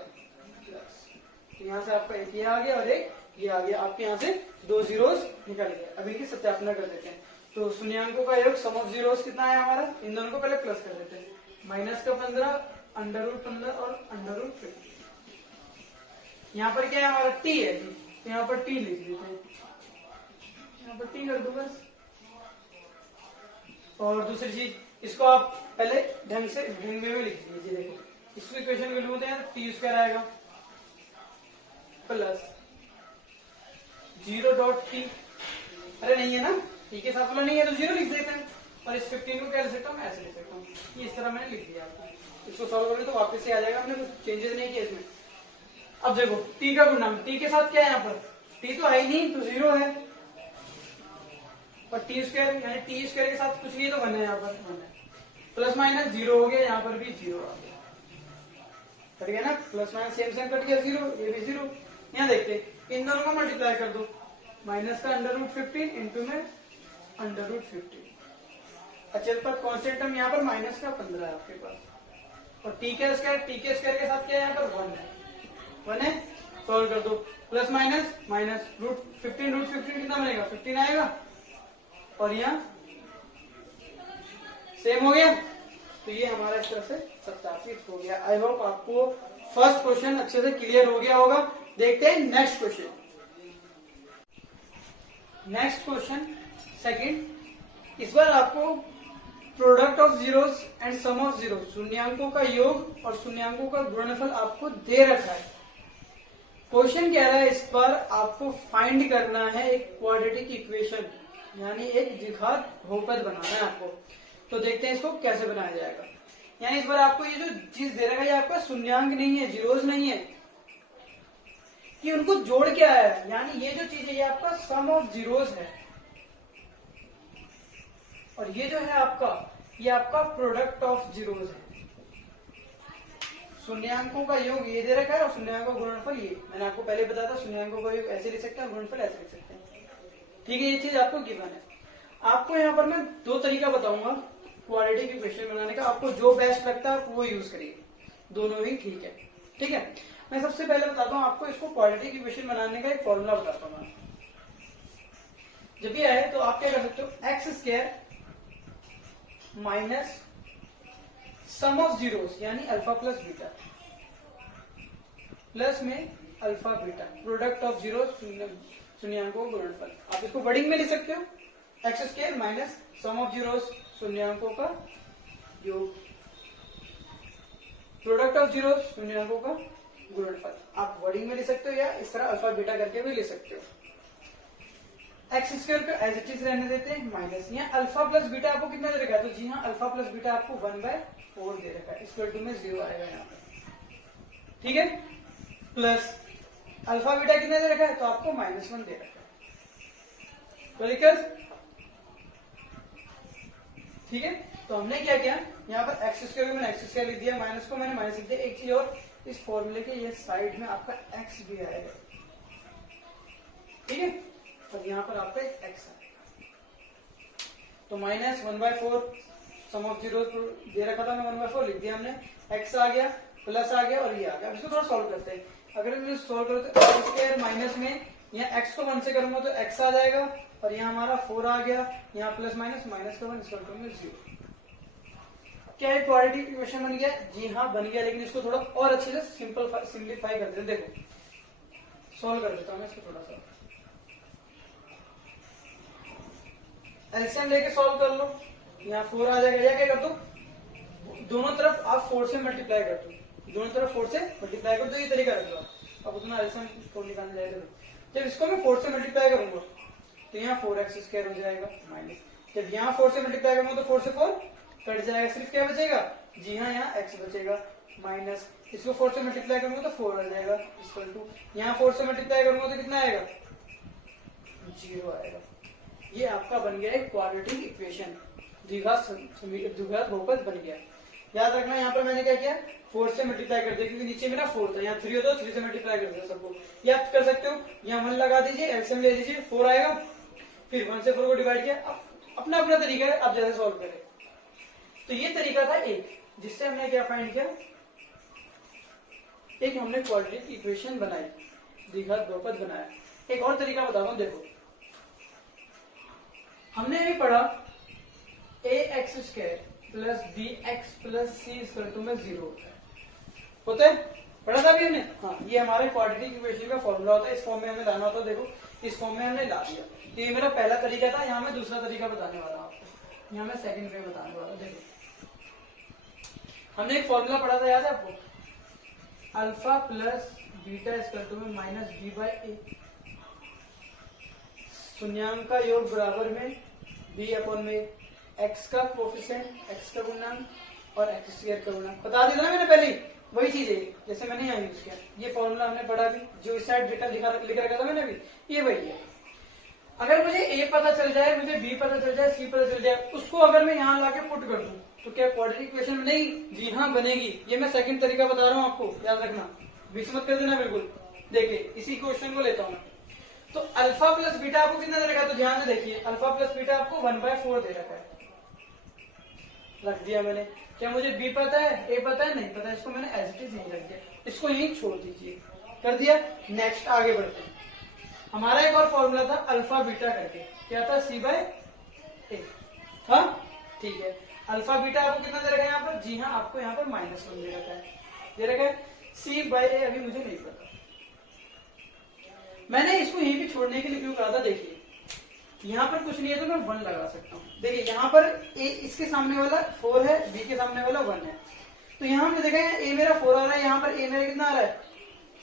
प्लस, तो यहाँ से आपका एक ये आ गया और एक ये आ गया, आपके यहाँ से 2 जीरोस निकल गए। अभी की सत्यापन कर देते हैं, तो शून्यांकों का योग सम ऑफ जीरोस कितना है हमारा, इन दोनों को पहले प्लस कर देते हैं, माइनस का 15 अंडर रूट 15 और अंडर रूट 50, यहाँ पर क्या है हमारा टी है जी, तो यहाँ पर टी लिख देते हैं, यहाँ पर टी कर दो बस। और दूसरी चीज इसको आप पहले ढंग से ढंग में लिख लीजिए, देखो इसको इक्वेशन में लिखते हैं टी स्क्वायर आएगा प्लस 0.t, अरे नहीं है ना, टी के साथ वाला नहीं है तो 0 लिख देते हैं, और इस 15 को क्या लिख सकता हूँ, ऐसे लिख सकता हूँ, ये इस तरह मैंने लिख दिया आपको, इसको सॉल्व करें तो वापस से आ जाएगा, हमने कुछ चेंजेस नहीं किया इसमें। अब देखो टी का गुणांक, टी के साथ क्या है यहाँ पर, टी तो है ही नहीं तो 0 है, और टी स्क्वायर यानी टी स्क्वायर के साथ कुछ नहीं तो 1 है, यहाँ पर 1 है, प्लस माइनस 0 हो गया, यहाँ पर भी 0 आ गया, कट गया ना, plus minus same same cut गया, 0 ये भी 0। यहाँ देखते इन दोनों को मल्टीप्लाई कर दो, माइनस का अंडर रूट 15 इंटू में अंडर रूट 15, अचल पर कॉन्स्टेंट टर्म यहाँ पर माइनस का 15 है आपके पास, और टी के स्क्वायर के साथ क्या है यहाँ पर 1 है, सॉल्व कर दो, प्लस माइनस माइनस रूट 15 कितना बनेगा 15 आएगा, और यहाँ सेम हो गया, तो ये हमारा इस तरह से सत्यापित हो गया। आई होप आपको फर्स्ट क्वेश्चन अच्छे से क्लियर हो गया होगा। देखते हैं next question. Next question second, इस बार आपको product of zeros and sum of zero, शून्यांकों का योग और शून्यांकों का गुणनफल आपको दे रखा है। क्वेश्चन कह रहा है इस बार आपको फाइंड करना है एक क्वाड्रेटिक इक्वेशन, यानी एक द्विघात बहुपद बनाना है आपको। तो देखते हैं इसको कैसे बनाया जाएगा। यानी इस बार आपको ये जो चीज दे रखा है ये आपका शून्यांक नहीं है, जीरोस नहीं है, कि उनको जोड़ के आया है, यानी ये जो चीज है ये आपका सम ऑफ जीरोस है, और ये जो है आपका, ये आपका प्रोडक्ट ऑफ जीरोस है। शून्यांकों का योग ये दे रखा है और शून्यांकों का गुणनफल ये, मैंने आपको पहले बताया था शून्यांकों का योग ऐसे लिख सकते हैं, गुणनफल ऐसे लिख सकते हैं। ठीक है, ये चीज आपको गिवन है। आपको यहाँ पर मैं दो तरीका बताऊंगा क्वाड्रेटिक इक्वेशन बनाने का, आपको जो बेस्ट लगता है वो यूज करिए, दोनों ही ठीक है। ठीक है, मैं सबसे पहले बताता हूँ आपको इसको क्वाड्रेटिक इक्वेशन बनाने का एक फॉर्मूला बताता हूँ। जब ये आए तो आप क्या कर सकते हो, X square minus sum of zeros यानी अल्फा प्लस बीटा, प्लस में alpha beta, product of zeros शून्यांकों का गुणनफल। आप इसको वर्डिंग में लिख सकते हो, X square minus sum of zeros शून्यांकों का योग, प्रोडक्ट ऑफ जीरोस शून्यांकों का गुणनफल। आप वर्डिंग में लिख सकते हो या इस तरह अल्फा बीटा करके भी लिख सकते हो। एक्स स्क्वायर को एज इट इज रहने देते हैं, माइनस यहाँ अल्फा प्लस बीटा आपको कितना दे रखा है, तो जी हाँ अल्फा प्लस बीटा आपको 1/4 दे रखा है, इक्वल टू में 0 आएगा यहाँ पे। ठीक है, प्लस अल्फा बीटा कितना दे रखा है, तो आपको -1 दे रखा है। तो लिखकर ठीक है, तो हमने क्या किया यहाँ पर एक्स स्क्वायर को मैंने एक्स स्क्वायर लिख दिया, माइनस को मैंने माइनस लिख दिया। एक चीज और, इस फॉर्मूले के ये साइड में आपका एक्स भी आएगा। ठीक है, और यहाँ पर आपका एक एक्स है, तो -1/4 सम ऑफ जीरो दे रखा था, मैं 1/4 लिख दिया हमने, एक्स आ गया, प्लस आ गया और ये आ गया। इसको थोड़ा सॉल्व करते हैं। अगर मैं सॉल्व करूँ तो एक्स स्क्वायर माइनस में यहाँ एक्स को 1 से करूंगा तो एक्स आ जाएगा, और यहाँ हमारा 4 आ गया, यहाँ प्लस माइनस माइनस का 1 इक्वल टू में 0। क्या ये क्वाड्रेटिक इक्वेशन बन गया? जी हाँ बन गया, लेकिन इसको थोड़ा और अच्छे से सिंप्लीफाई कर देते हैं। देखो सॉल्व कर देता हूँ मैं इसको थोड़ा सा, एलसीएम लेके सॉल्व कर लो, यहाँ 4 आ जाएगा, या क्या कर दो दोनों तरफ आप 4 से मल्टीप्लाई कर दो, दोनों तरफ 4 से मल्टीप्लाई कर दो, ये तरीका रख दो। अब उतना एलसीएम 4 निकालने जाएगा, जब इसको मैं 4 से मल्टीप्लाई करूंगा तो यहाँ 4x स्क्वायर हो जाएगा, माइनस जब यहाँ 4 से मल्टीप्लाई करूंगा तो 4 से 4 कट जाएगा, सिर्फ क्या बचेगा, जी हाँ यहाँ x बचेगा, माइनस इसको 4 से मल्टीप्लाई करूंगा तो 4 आ जाएगा, इक्वल टू यहाँ 4 से मल्टीप्लाई करूंगा तो कितना आएगा, 0 आएगा। ये आपका बन गया एक क्वाड्रेटिक इक्वेशन, द्विघात बहुपद बन गया। याद रखना यहाँ पर मैंने क्या किया, 4 से मल्टीप्लाई कर दिया, क्योंकि नीचे मेरा 4 था, यहाँ 3 होता है 3 से मल्टीप्लाई कर दिया सबको। ये आप कर सकते हो, यहाँ 1 लगा दीजिए, एलसीएम ले लीजिए, 4 आएगा, फिर 1 से 4 को डिवाइड किया। अपना अपना तरीका है, आप जैसे सॉल्व करें। तो ये तरीका था एक, जिससे हमने क्या फाइंड किया, एक हमने क्वाड्रेटिक इक्वेशन बनाई, द्विघात बहुपद बनाया। एक और तरीका बताता हूँ, देखो हमने अभी पढ़ा ax square plus bx plus c equal to में 0 होता है, पढ़ा था अभी हमने। हाँ, ये हमारे क्वाड्रेटिक इक्वेशन का फॉर्मूला होता है, इस फॉर्म में हमें लाना होता है। देखो इस फॉर्म में हमने ला दिया, तो ये मेरा पहला तरीका था। यहाँ मैं दूसरा तरीका बताने वाला हूँ आपको, यहाँ मैं सेकंड वे बताने वाला हूँ। देखो हमने एक फॉर्मूला पढ़ा था, याद है आपको, alpha plus beta equal to में -b/a, शून्यांक का योग बराबर में b/में x का कोफिशिएंट, x का गुणनांक और x स्क्वायर का गुणनांक। बता दिया ना मैंने पहले, वही चीज है जैसे मैंने यहाँ यूज किया। ये फॉर्मूला हमने पढ़ा भी, जो इस साइड डेटा लिख रखा था मैंने अभी, ये वही है। अगर मुझे a पता चल जाए, मुझे b पता चल जाए, c पता चल जाए, उसको अगर मैं यहाँ लाके पुट कर दूं तो क्या क्वाड्रेटिक इक्वेशन नहीं? जी हाँ बनेगी। ये मैं सेकंड तरीका बता रहा हूँ आपको, याद रखना, मिक्स मत कर देना बिल्कुल। देखिए इसी क्वेश्चन को लेता हूँ, तो अल्फा प्लस बीटा आपको कितना दे रखा है, तो ध्यान से देखिए, अल्फा प्लस बीटा आपको 1/4 दे रखा है, रख दिया मैंने। क्या मुझे बी पता है, ए पता है, नहीं पता है, इसको मैंने एज इट इज यहीं रख दिया, इसको यहीं छोड़ दीजिए, कर दिया। नेक्स्ट आगे बढ़ते हैं। हमारा एक और फॉर्मूला था अल्फा बीटा करके, क्या था, c/a था, ठीक है। अल्फा बीटा आपको कितना दे रखा है यहाँ पर, जी हाँ आपको यहाँ पर -1 दे रखा है, दे रखा है। c/a अभी मुझे नहीं पता, मैंने इसको यहीं भी छोड़ने के लिए क्यों कहा था, देखिए यहाँ पर कुछ नहीं है तो मैं 1 लगा सकता हूँ। देखिए यहाँ पर a इसके सामने वाला 4 है, b के सामने वाला 1 है, तो यहाँ हमने देखा है a मेरा 4 आ रहा है, यहाँ पर a मेरा कितना आ रहा है,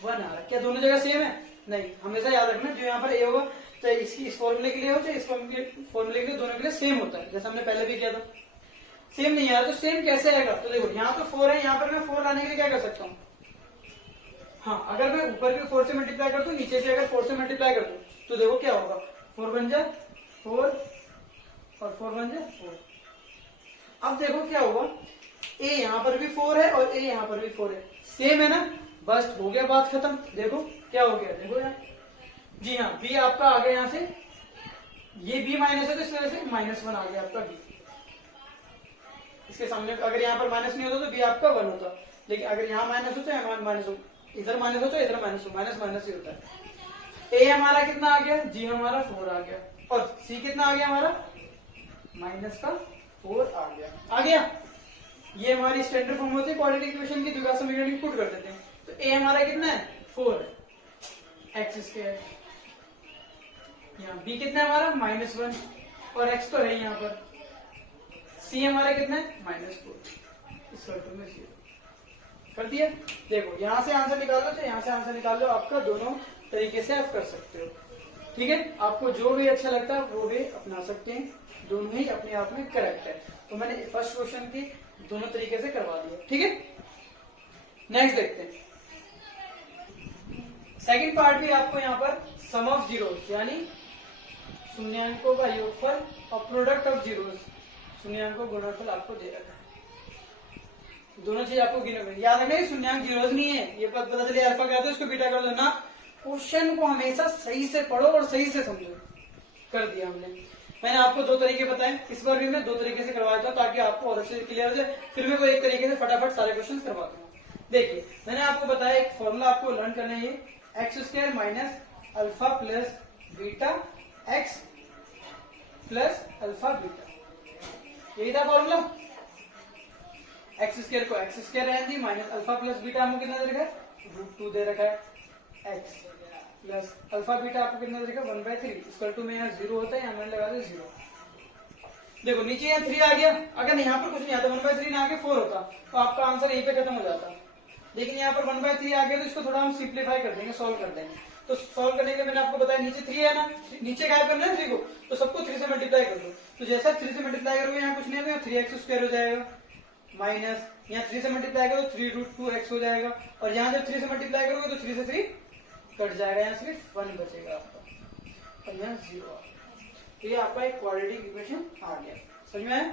1 आ रहा है। क्या दोनों जगह सेम है? नहीं, हमेशा याद रखना, जो यहाँ पर a होगा चाहे इसकी इस फॉर्मूले के लिए हो चाहे इस फॉर्मूले के लिए, दोनों के लिए सेम होता है, जैसा हमने पहले भी किया था। सेम नहीं आया तो सेम कैसे आएगा, तो देखो यहाँ तो 4 है, यहाँ पर मैं 4 लाने के लिए क्या कर सकता हूँ, हाँ, अगर मैं ऊपर भी 4 से मल्टीप्लाई कर दूं, नीचे से अगर 4 से मल्टीप्लाई कर दूं, तो देखो क्या होगा, 4 बन जाए 4 और 4 बन जाए 4। अब देखो क्या होगा, ए यहाँ पर भी 4 है और ए यहाँ पर भी 4 है, सेम है ना, बस हो गया, बात खत्म। देखो क्या हो गया, देखो यहाँ, जी हाँ, बी आपका आ गया यहाँ से, ये बी माइनस है तो इस वजह से -1 आ गया आपका बी। इसके सामने अगर यहाँ पर माइनस नहीं होता तो बी आपका 1 होता, लेकिन अगर यहाँ माइनस हो तो यहाँ माइनस हो, इधर माइनस हो तो इधर माइनस हो, माइनस माइनस ही होता है। ए हमारा कितना आ गया, जी हमारा 4 आ गया, और सी कितना आ गया हमारा, -4 आ गया, आ गया। ये हमारी स्टैंडर्ड फॉर्म होती है क्वाड्रेटिक इक्वेशन की, द्विघात समीकरण पुट कर देते हैं। तो ए हमारा कितना है 4 x², यहाँ बी कितना है हमारा -1 और x तो है यहाँ पर, सी हमारा कितना है -4, इस सर्कल में 0 कर दिया। देखो यहां से आंसर निकाल लो, तो यहां से आंसर निकाल लो, आपका दोनों तरीके से आप कर सकते हो, ठीक है। आपको जो भी अच्छा लगता है वो भी अपना सकते हैं, दोनों ही अपने आप में करेक्ट है। तो मैंने फर्स्ट क्वेश्चन की दोनों तरीके से करवा दिया, ठीक है। नेक्स्ट देखते हैं, सेकंड पार्ट भी आपको यहाँ पर सम ऑफ जीरोस यानी शून्यांकों का योगफल और प्रोडक्ट ऑफ जीरोस, शून्यांकों गुणनफल आपको दे रखा है। दोनों चीज आपको गिने, याद रखना शून्यांक जीरोस नहीं है, ये पता चले अल्फा क्या था इसको बीटा कर दो ना। क्वेश्चन को हमेशा सही से पढ़ो और सही से समझो। कर दिया हमने, मैंने आपको दो तरीके बताए, इस बार भी मैं दो तरीके से करवाता हूँ ताकि आपको और अच्छे से क्लियर हो जाए। फिर मैं कोई एक तरीके से फटाफट सारे क्वेश्चन करवाता हूँ। देखिए मैंने आपको बताया एक फॉर्मूला आपको लर्न करना है, x² minus alpha plus beta x plus alpha beta, यही था फॉर्मूला। x² को x² रहने दी, माइनस अल्फा प्लस बीटा हमको कितना दे रखा है √2 दे रखा है, x प्लस अल्फा बीटा आपको कितना दे रखा है 1/3, इक्वल टू में यहाँ 0 होता है, यहाँ मैंने लगा दिया 0। देखो नीचे यहाँ 3 आ गया, अगर यहाँ पर कुछ नहीं आता 1/3 ना आके 4 होता तो आपका आंसर यहीं पे खत्म हो जाता, लेकिन यहाँ पर 1/3 आ गया तो इसको थोड़ा हम सिंप्लीफाई कर देंगे, सॉल्व कर देंगे। तो सॉल्व करने के लिए मैंने आपको बताया नीचे 3 है ना, नीचे गायब करना है 3 को, तो सबको 3 से मल्टीप्लाई कर दो। तो जैसा 3 से मल्टीप्लाई करोगे यहाँ कुछ नहीं है, 3x² हो जाएगा, माइनस यहाँ 3 से मल्टीप्लाई करो 3√2x हो जाएगा, और यहाँ जब 3 से मल्टीप्लाई करोगे तो 3 से 3 कट जाएगा, यहाँ सिर्फ 1 बचेगा आपका, और यहाँ 0 आ गया। तो ये आपका एक क्वाड्रेटिक इक्वेशन आ गया, समझ में आया।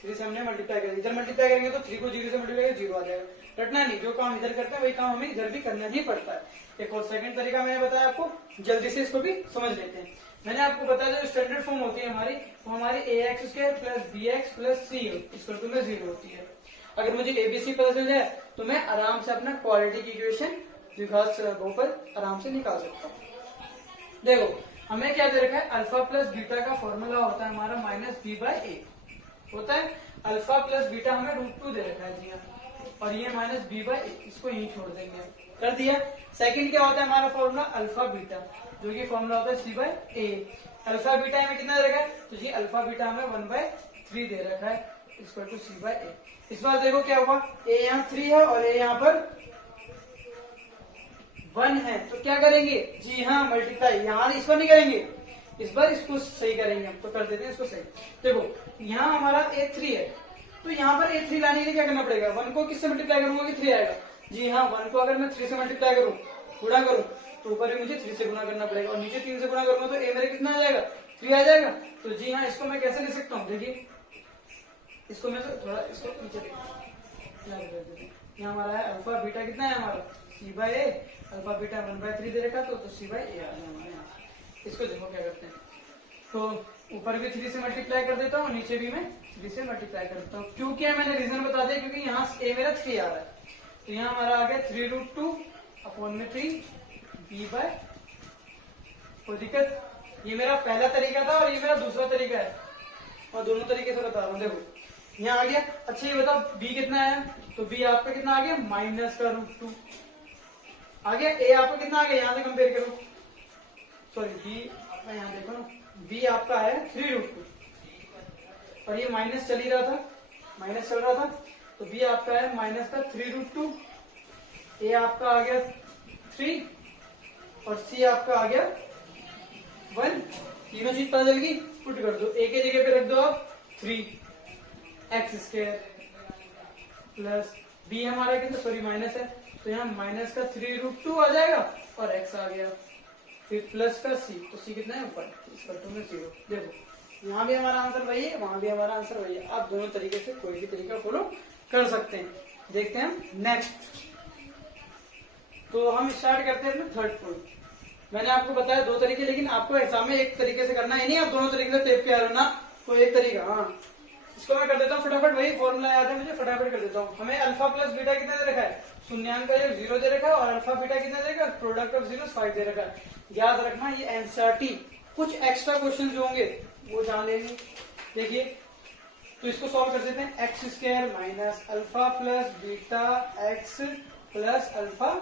3 से हमने मल्टीप्लाई कर, इधर मल्टीप्लाई करेंगे तो 3 को 0 से मल्टीप्लाई करेंगे 0 आ जाएगा। रटना नहीं, जो काम इधर करते हैं वही काम हमें इधर भी करना ही पड़ता है। एक और सेकंड तरीका मैंने बताया आपको, जल्दी से इसको भी समझ लेते हैं। मैंने आपको बताया जो स्टैंडर्ड फॉर्म होती है हमारी, वो हमारी ax² plus bx plus c equal to में 0 होती है। अगर मुझे एबीसी पता चल जाए तो मैं आराम से अपना क्वाड्रेटिक इक्वेशन द्विघात बहुपद आराम से निकाल सकता हूँ। देखो हमें क्या दे रखा है, अल्फा प्लस बीटा का फॉर्मूला होता है हमारा -b/a होता है, अल्फा प्लस बीटा हमें √2 दे रखा है जी हाँ, और ये -b/a, इसको यही छोड़ देंगे, कर दिया। सेकंड क्या होता है हमारा फॉर्मूला अल्फा बीटा, जो कि फॉर्मूला होता है c/a। अल्फा बीटा हमें कितना दे रखा है, तो जी अल्फा बीटा हमें 1/3 दे रखा है, इक्वल टू c/a। इस बार देखो क्या हुआ, a यहाँ 3 है और a यहाँ पर 1 है, तो क्या करेंगे जी हाँ मल्टीप्लाई, यहाँ इस पर नहीं करेंगे, इस बार इसको सही करेंगे हम, तो कर देते हैं इसको सही। देखो यहाँ हमारा a3 है, तो यहाँ पर a3 लाने के लिए क्या करना पड़ेगा, 1 को किससे मल्टीप्लाई करूंगा कि 3 आएगा, जी हाँ 1 को अगर मैं 3 से मल्टीप्लाई करूँ, गुणा करूँ, तो ऊपर भी मुझे 3 से गुणा करना पड़ेगा, और नीचे 3 से गुणा करूंगा तो a मेरे कितना आ जाएगा 3 आ जाएगा। तो जी हाँ इसको मैं कैसे लिख सकता हूँ, देखिए इसको मैं थोड़ा इसको नीचे यहाँ हमारा है अल्फा बीटा कितना है हमारा c/a, अल्फा बीटा 1/3 दे रखा तो c/a आ गया हमारे यहाँ। इसको देखो क्या करते हैं, तो ऊपर भी 3 से मल्टीप्लाई कर देता हूँ, नीचे भी मैं 3 से मल्टीप्लाई कर देता हूँ। क्यों किया मैंने रीजन बता दिया, क्योंकि यहाँ a मेरा 3 आ रहा है, तो यहाँ हमारा आ गया 3√2/3 b/, कोई दिक्कत। ये मेरा पहला तरीका था और ये मेरा दूसरा तरीका है, और दोनों तरीके से बता रहा हूँ। देखो यहाँ आ गया, अच्छा ये बताओ b कितना आया, तो b आपका कितना आ गया -√2 आ गया, a आपका कितना आ गया, यहाँ से कंपेयर करो, सॉरी b आपका यहाँ देखो ना, b आपका है 3√2 और ये माइनस चल ही रहा था, माइनस चल रहा था, तो b आपका है माइनस का 3√2, a आपका आ गया 3 और c आपका आ गया 1। तीनों चीज पता चल गई, पुट कर दो, a के जगह पे रख दो आप 3x² प्लस b हमारा कितना, सॉरी माइनस है, तो यहाँ माइनस का 3√2 आ जाएगा और x आ गया, फिर प्लस का c, तो c कितना है ऊपर, इसका 2 में 0। देखो यहाँ भी हमारा आंसर वही है, वहां भी हमारा आंसर वही है। आप दोनों तरीके से कोई भी तरीका फॉलो कर सकते हैं। देखते हैं हम नेक्स्ट। तो हम स्टार्ट करते हैं अपने थर्ड पॉइंट। मैंने आपको बताया दो तरीके, लेकिन आपको एग्जाम में एक तरीके से करना ही नहीं, आप दोनों तरीके से टेप के आ रहे ना, तो एक तरीका। हाँ, इसको मैं कर देता हूँ फटाफट, वही फॉर्मूला याद है मुझे, फटाफट कर देता हूँ। हमें अल्फा प्लस बीटा कितना दे रखा है, शून्यांक का 0 दे रखा है, और अल्फा बीटा कितना दे रखा है, प्रोडक्ट ऑफ 0 5 दे रखा है। याद रखना ये एनसीईआरटी, कुछ एक्स्ट्रा क्वेश्चन जो होंगे वो जान लेंगे। देखिए, तो इसको सॉल्व कर देते हैं। X square minus alpha plus beta X plus alpha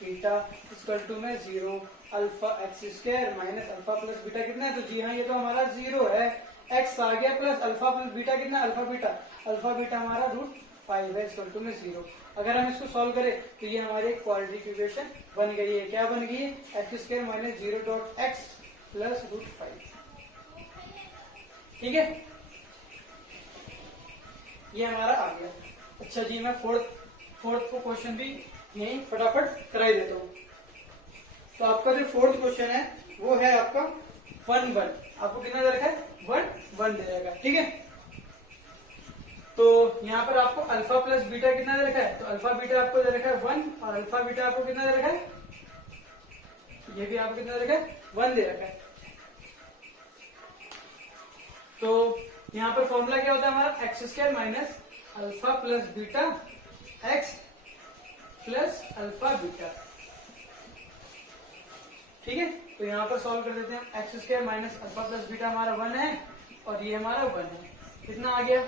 beta equal to में 0 alpha X square minus alpha plus beta कितना है, तो जी हाँ ये तो हमारा 0 है, एक्स आ गया प्लस अल्फा प्लस बीटा कितना है, अल्फा बीटा हमारा √5 है, इक्वल टू में 0। अगर हम इसको सॉल्व करें तो ये हमारी क्वाड्रेटिक इक्वेशन बन गई है। क्या बन गई है, X square minus 0.x plus √5। ठीक है, ये हमारा आ गया। अच्छा जी, मैं फोर्थ को क्वेश्चन भी यही फटाफट कराई देता हूँ। तो आपका जो फोर्थ क्वेश्चन है वो है आपका 1 आपको कितना दे रखा है, 1 दे रहेगा। ठीक है, तो यहाँ पर आपको अल्फा प्लस बीटा कितना दे रखा है, तो अल्फा बीटा आपको दे रखा है 1, और अल्फा बीटा आपको कितना दे रखा है, ये भी आपको कितना दे रखा है, 1 दे रखा है। तो यहाँ पर फॉर्मूला क्या होता है हमारा, x square minus alpha plus beta X plus alpha beta. ठीक है, तो यहाँ पर सॉल्व कर देते हैं। X square minus alpha plus beta हमारा 1 है, और ये हमारा 1 है। कितना आ गया,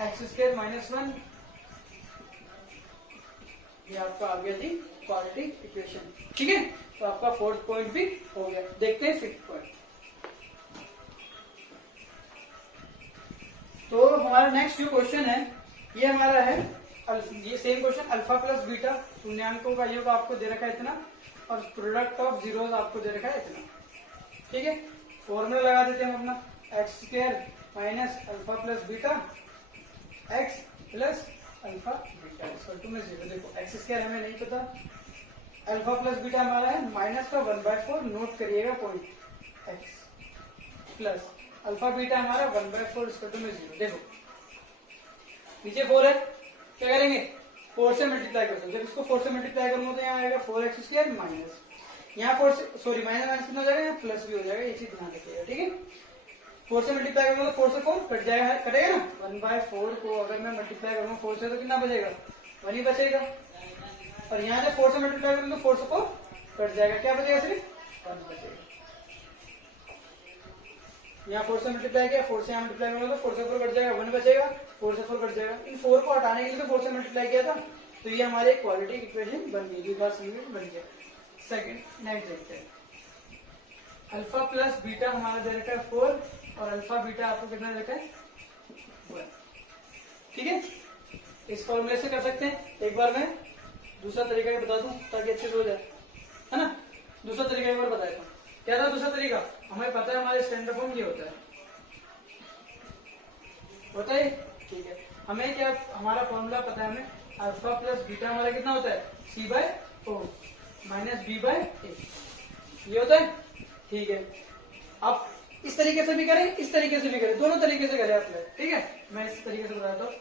एक्स स्क्वायर माइनस 1, ये आपका आ गया जी क्वाड्रेटिक इक्वेशन। ठीक है, तो आपका फोर्थ पॉइंट भी हो गया। देखते हैं फिफ्थ पॉइंट। तो हमारा नेक्स्ट जो क्वेश्चन है ये हमारा है, ये same question, alpha plus beta शून्यांकों का योग आपको दे रखा है इतना, और प्रोडक्ट ऑफ जीरोस आपको दे रखा है इतना। ठीक है, फॉर्मूला लगा देते हैं हम अपना, X square minus alpha plus beta X plus alpha beta equal to में 0। देखो एक्स स्क्वायर हमें नहीं पता, अल्फा प्लस बीटा हमारा है माइनस का 1/4, नोट करिएगा point, x plus alpha beta हमारा 1/4 इक्वल टू में 0। देखो नीचे 4 है, क्या करेंगे, 4 से मल्टीप्लाई कर सकते हैं। जब इसको 4 से मल्टीप्लाई करूंगा तो यहाँ आएगा 4x स्क्वायर माइनस, यहाँ 4 से सॉरी माइनस माइनस कितना हो जाएगा, यहाँ प्लस भी हो जाएगा, ये चीज ध्यान रखिएगा। ठीक है, 4 से मल्टीप्लाई करूंगा तो 4 से 4 कट जाएगा, कटेगा ना। 1/4 को अगर मैं मल्टीप्लाई करूंगा 4 से तो कितना बचेगा, 1 ही बचेगा। और यहाँ जब 4 से मल्टीप्लाई करूंगा तो 4 से 4 कट जाएगा, क्या बचेगा, सिर्फ 1 बचेगा। यहाँ 4 से मल्टीप्लाई किया, 4 से यहाँ मल्टीप्लाई करूंगा तो 4 से 4 कट जाएगा, 1 बचेगा, 4 से 4 कट जाएगा। इन 4 को हटाने के लिए तो 4 से मल्टीप्लाई किया था, तो ये हमारे क्वाड्रेटिक इक्वेशन बन गई, द्विघात समीकरण बन गया। सेकंड नेक्स्ट देखते हैं, अल्फा प्लस बीटा हमारा दे रखा है 4, और अल्फा बीटा आपको कितना दे रखा है, 1। ठीक है, इस फॉर्मूले से कर सकते हैं। एक बार मैं दूसरा तरीका भी बता दूं ताकि अच्छे से हो जाए, है ना। दूसरा तरीका एक बार बता देता हूँ। क्या था दूसरा तरीका, हमें पता है हमारे स्टैंडर्ड फॉर्म ये होता है। ठीक है, हमें क्या, हमारा फॉर्मूला पता है हमें, अल्फा प्लस बीटा हमारा कितना होता है, c/o माइनस b/a, ये होता है। ठीक है, आप इस तरीके से भी करें, इस तरीके से भी करें, दोनों तरीके से करें आप। ठीक है, मैं इस तरीके से बताता हूँ।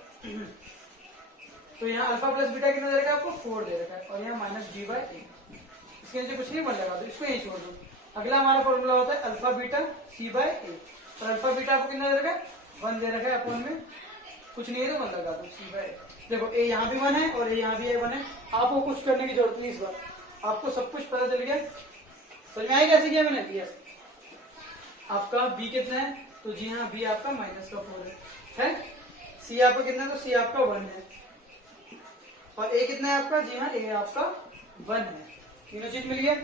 तो यहाँ अल्फा प्लस बीटा कितना दे रखा है आपको, 4 दे रखा है, और यहाँ माइनस b/a, इसके नीचे कुछ नहीं बन लगा, तो इसको यही छोड़ दो। अगला हमारा फॉर्मूला होता है अल्फा बीटा c/a, और अल्फा बीटा आपको कितना दे रखा है, 1 दे रखा है, अपन में कुछ नहीं है तो 1 लगा दो, c/a। देखो a यहाँ भी 1 है और a यहाँ भी 1 है, आपको कुछ करने की जरूरत नहीं इस बार, आपको सब कुछ पता चल गया। समझ में आया कैसे किया मैंने, यस। आपका b कितना है, तो जी हाँ b आपका माइनस का 4 है। c आपका कितना है, तो c आपका 1 है, और a कितना है आपका, जी हाँ a आपका 1 है। तीनों चीज मिल गया।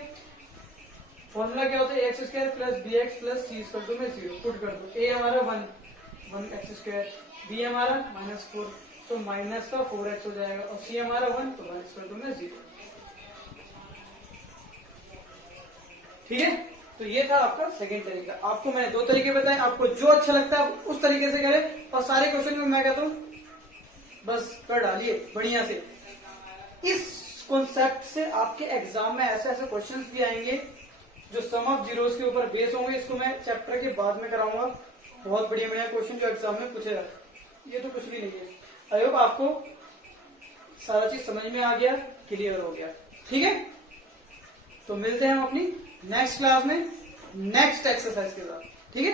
फॉर्मूला क्या होता है, X square plus B X plus C equal to में 0। पुट कर दो, a हमारा 1 एक्स स्क्वायर, b हमारा -4 तो माइनस का 4x हो जाएगा, और c हमारा 1 तो 1 इक्वल टू में 0। ठीक है, तो ये था आपका सेकंड तरीका। आपको मैंने 2 तरीके बताए, आपको जो अच्छा लगता है उस तरीके से करें, और सारे क्वेश्चन में मैं कहता हूँ बस कर डालिए बढ़िया से। इस कॉन्सेप्ट से आपके एग्जाम में ऐसे ऐसे क्वेश्चंस भी आएंगे जो सम ऑफ जीरोस के ऊपर बेस होंगे। इसको मैं चैप्टर के बाद में कराऊंगा। बहुत बढ़िया बढ़िया क्वेश्चन जो एग्जाम में पूछे जाते, ये तो कुछ भी नहीं है। आई होप आपको सारा चीज समझ में आ गया, क्लियर हो गया। ठीक है, तो मिलते हैं हम अपनी नेक्स्ट क्लास में नेक्स्ट एक्सरसाइज के साथ। ठीक है।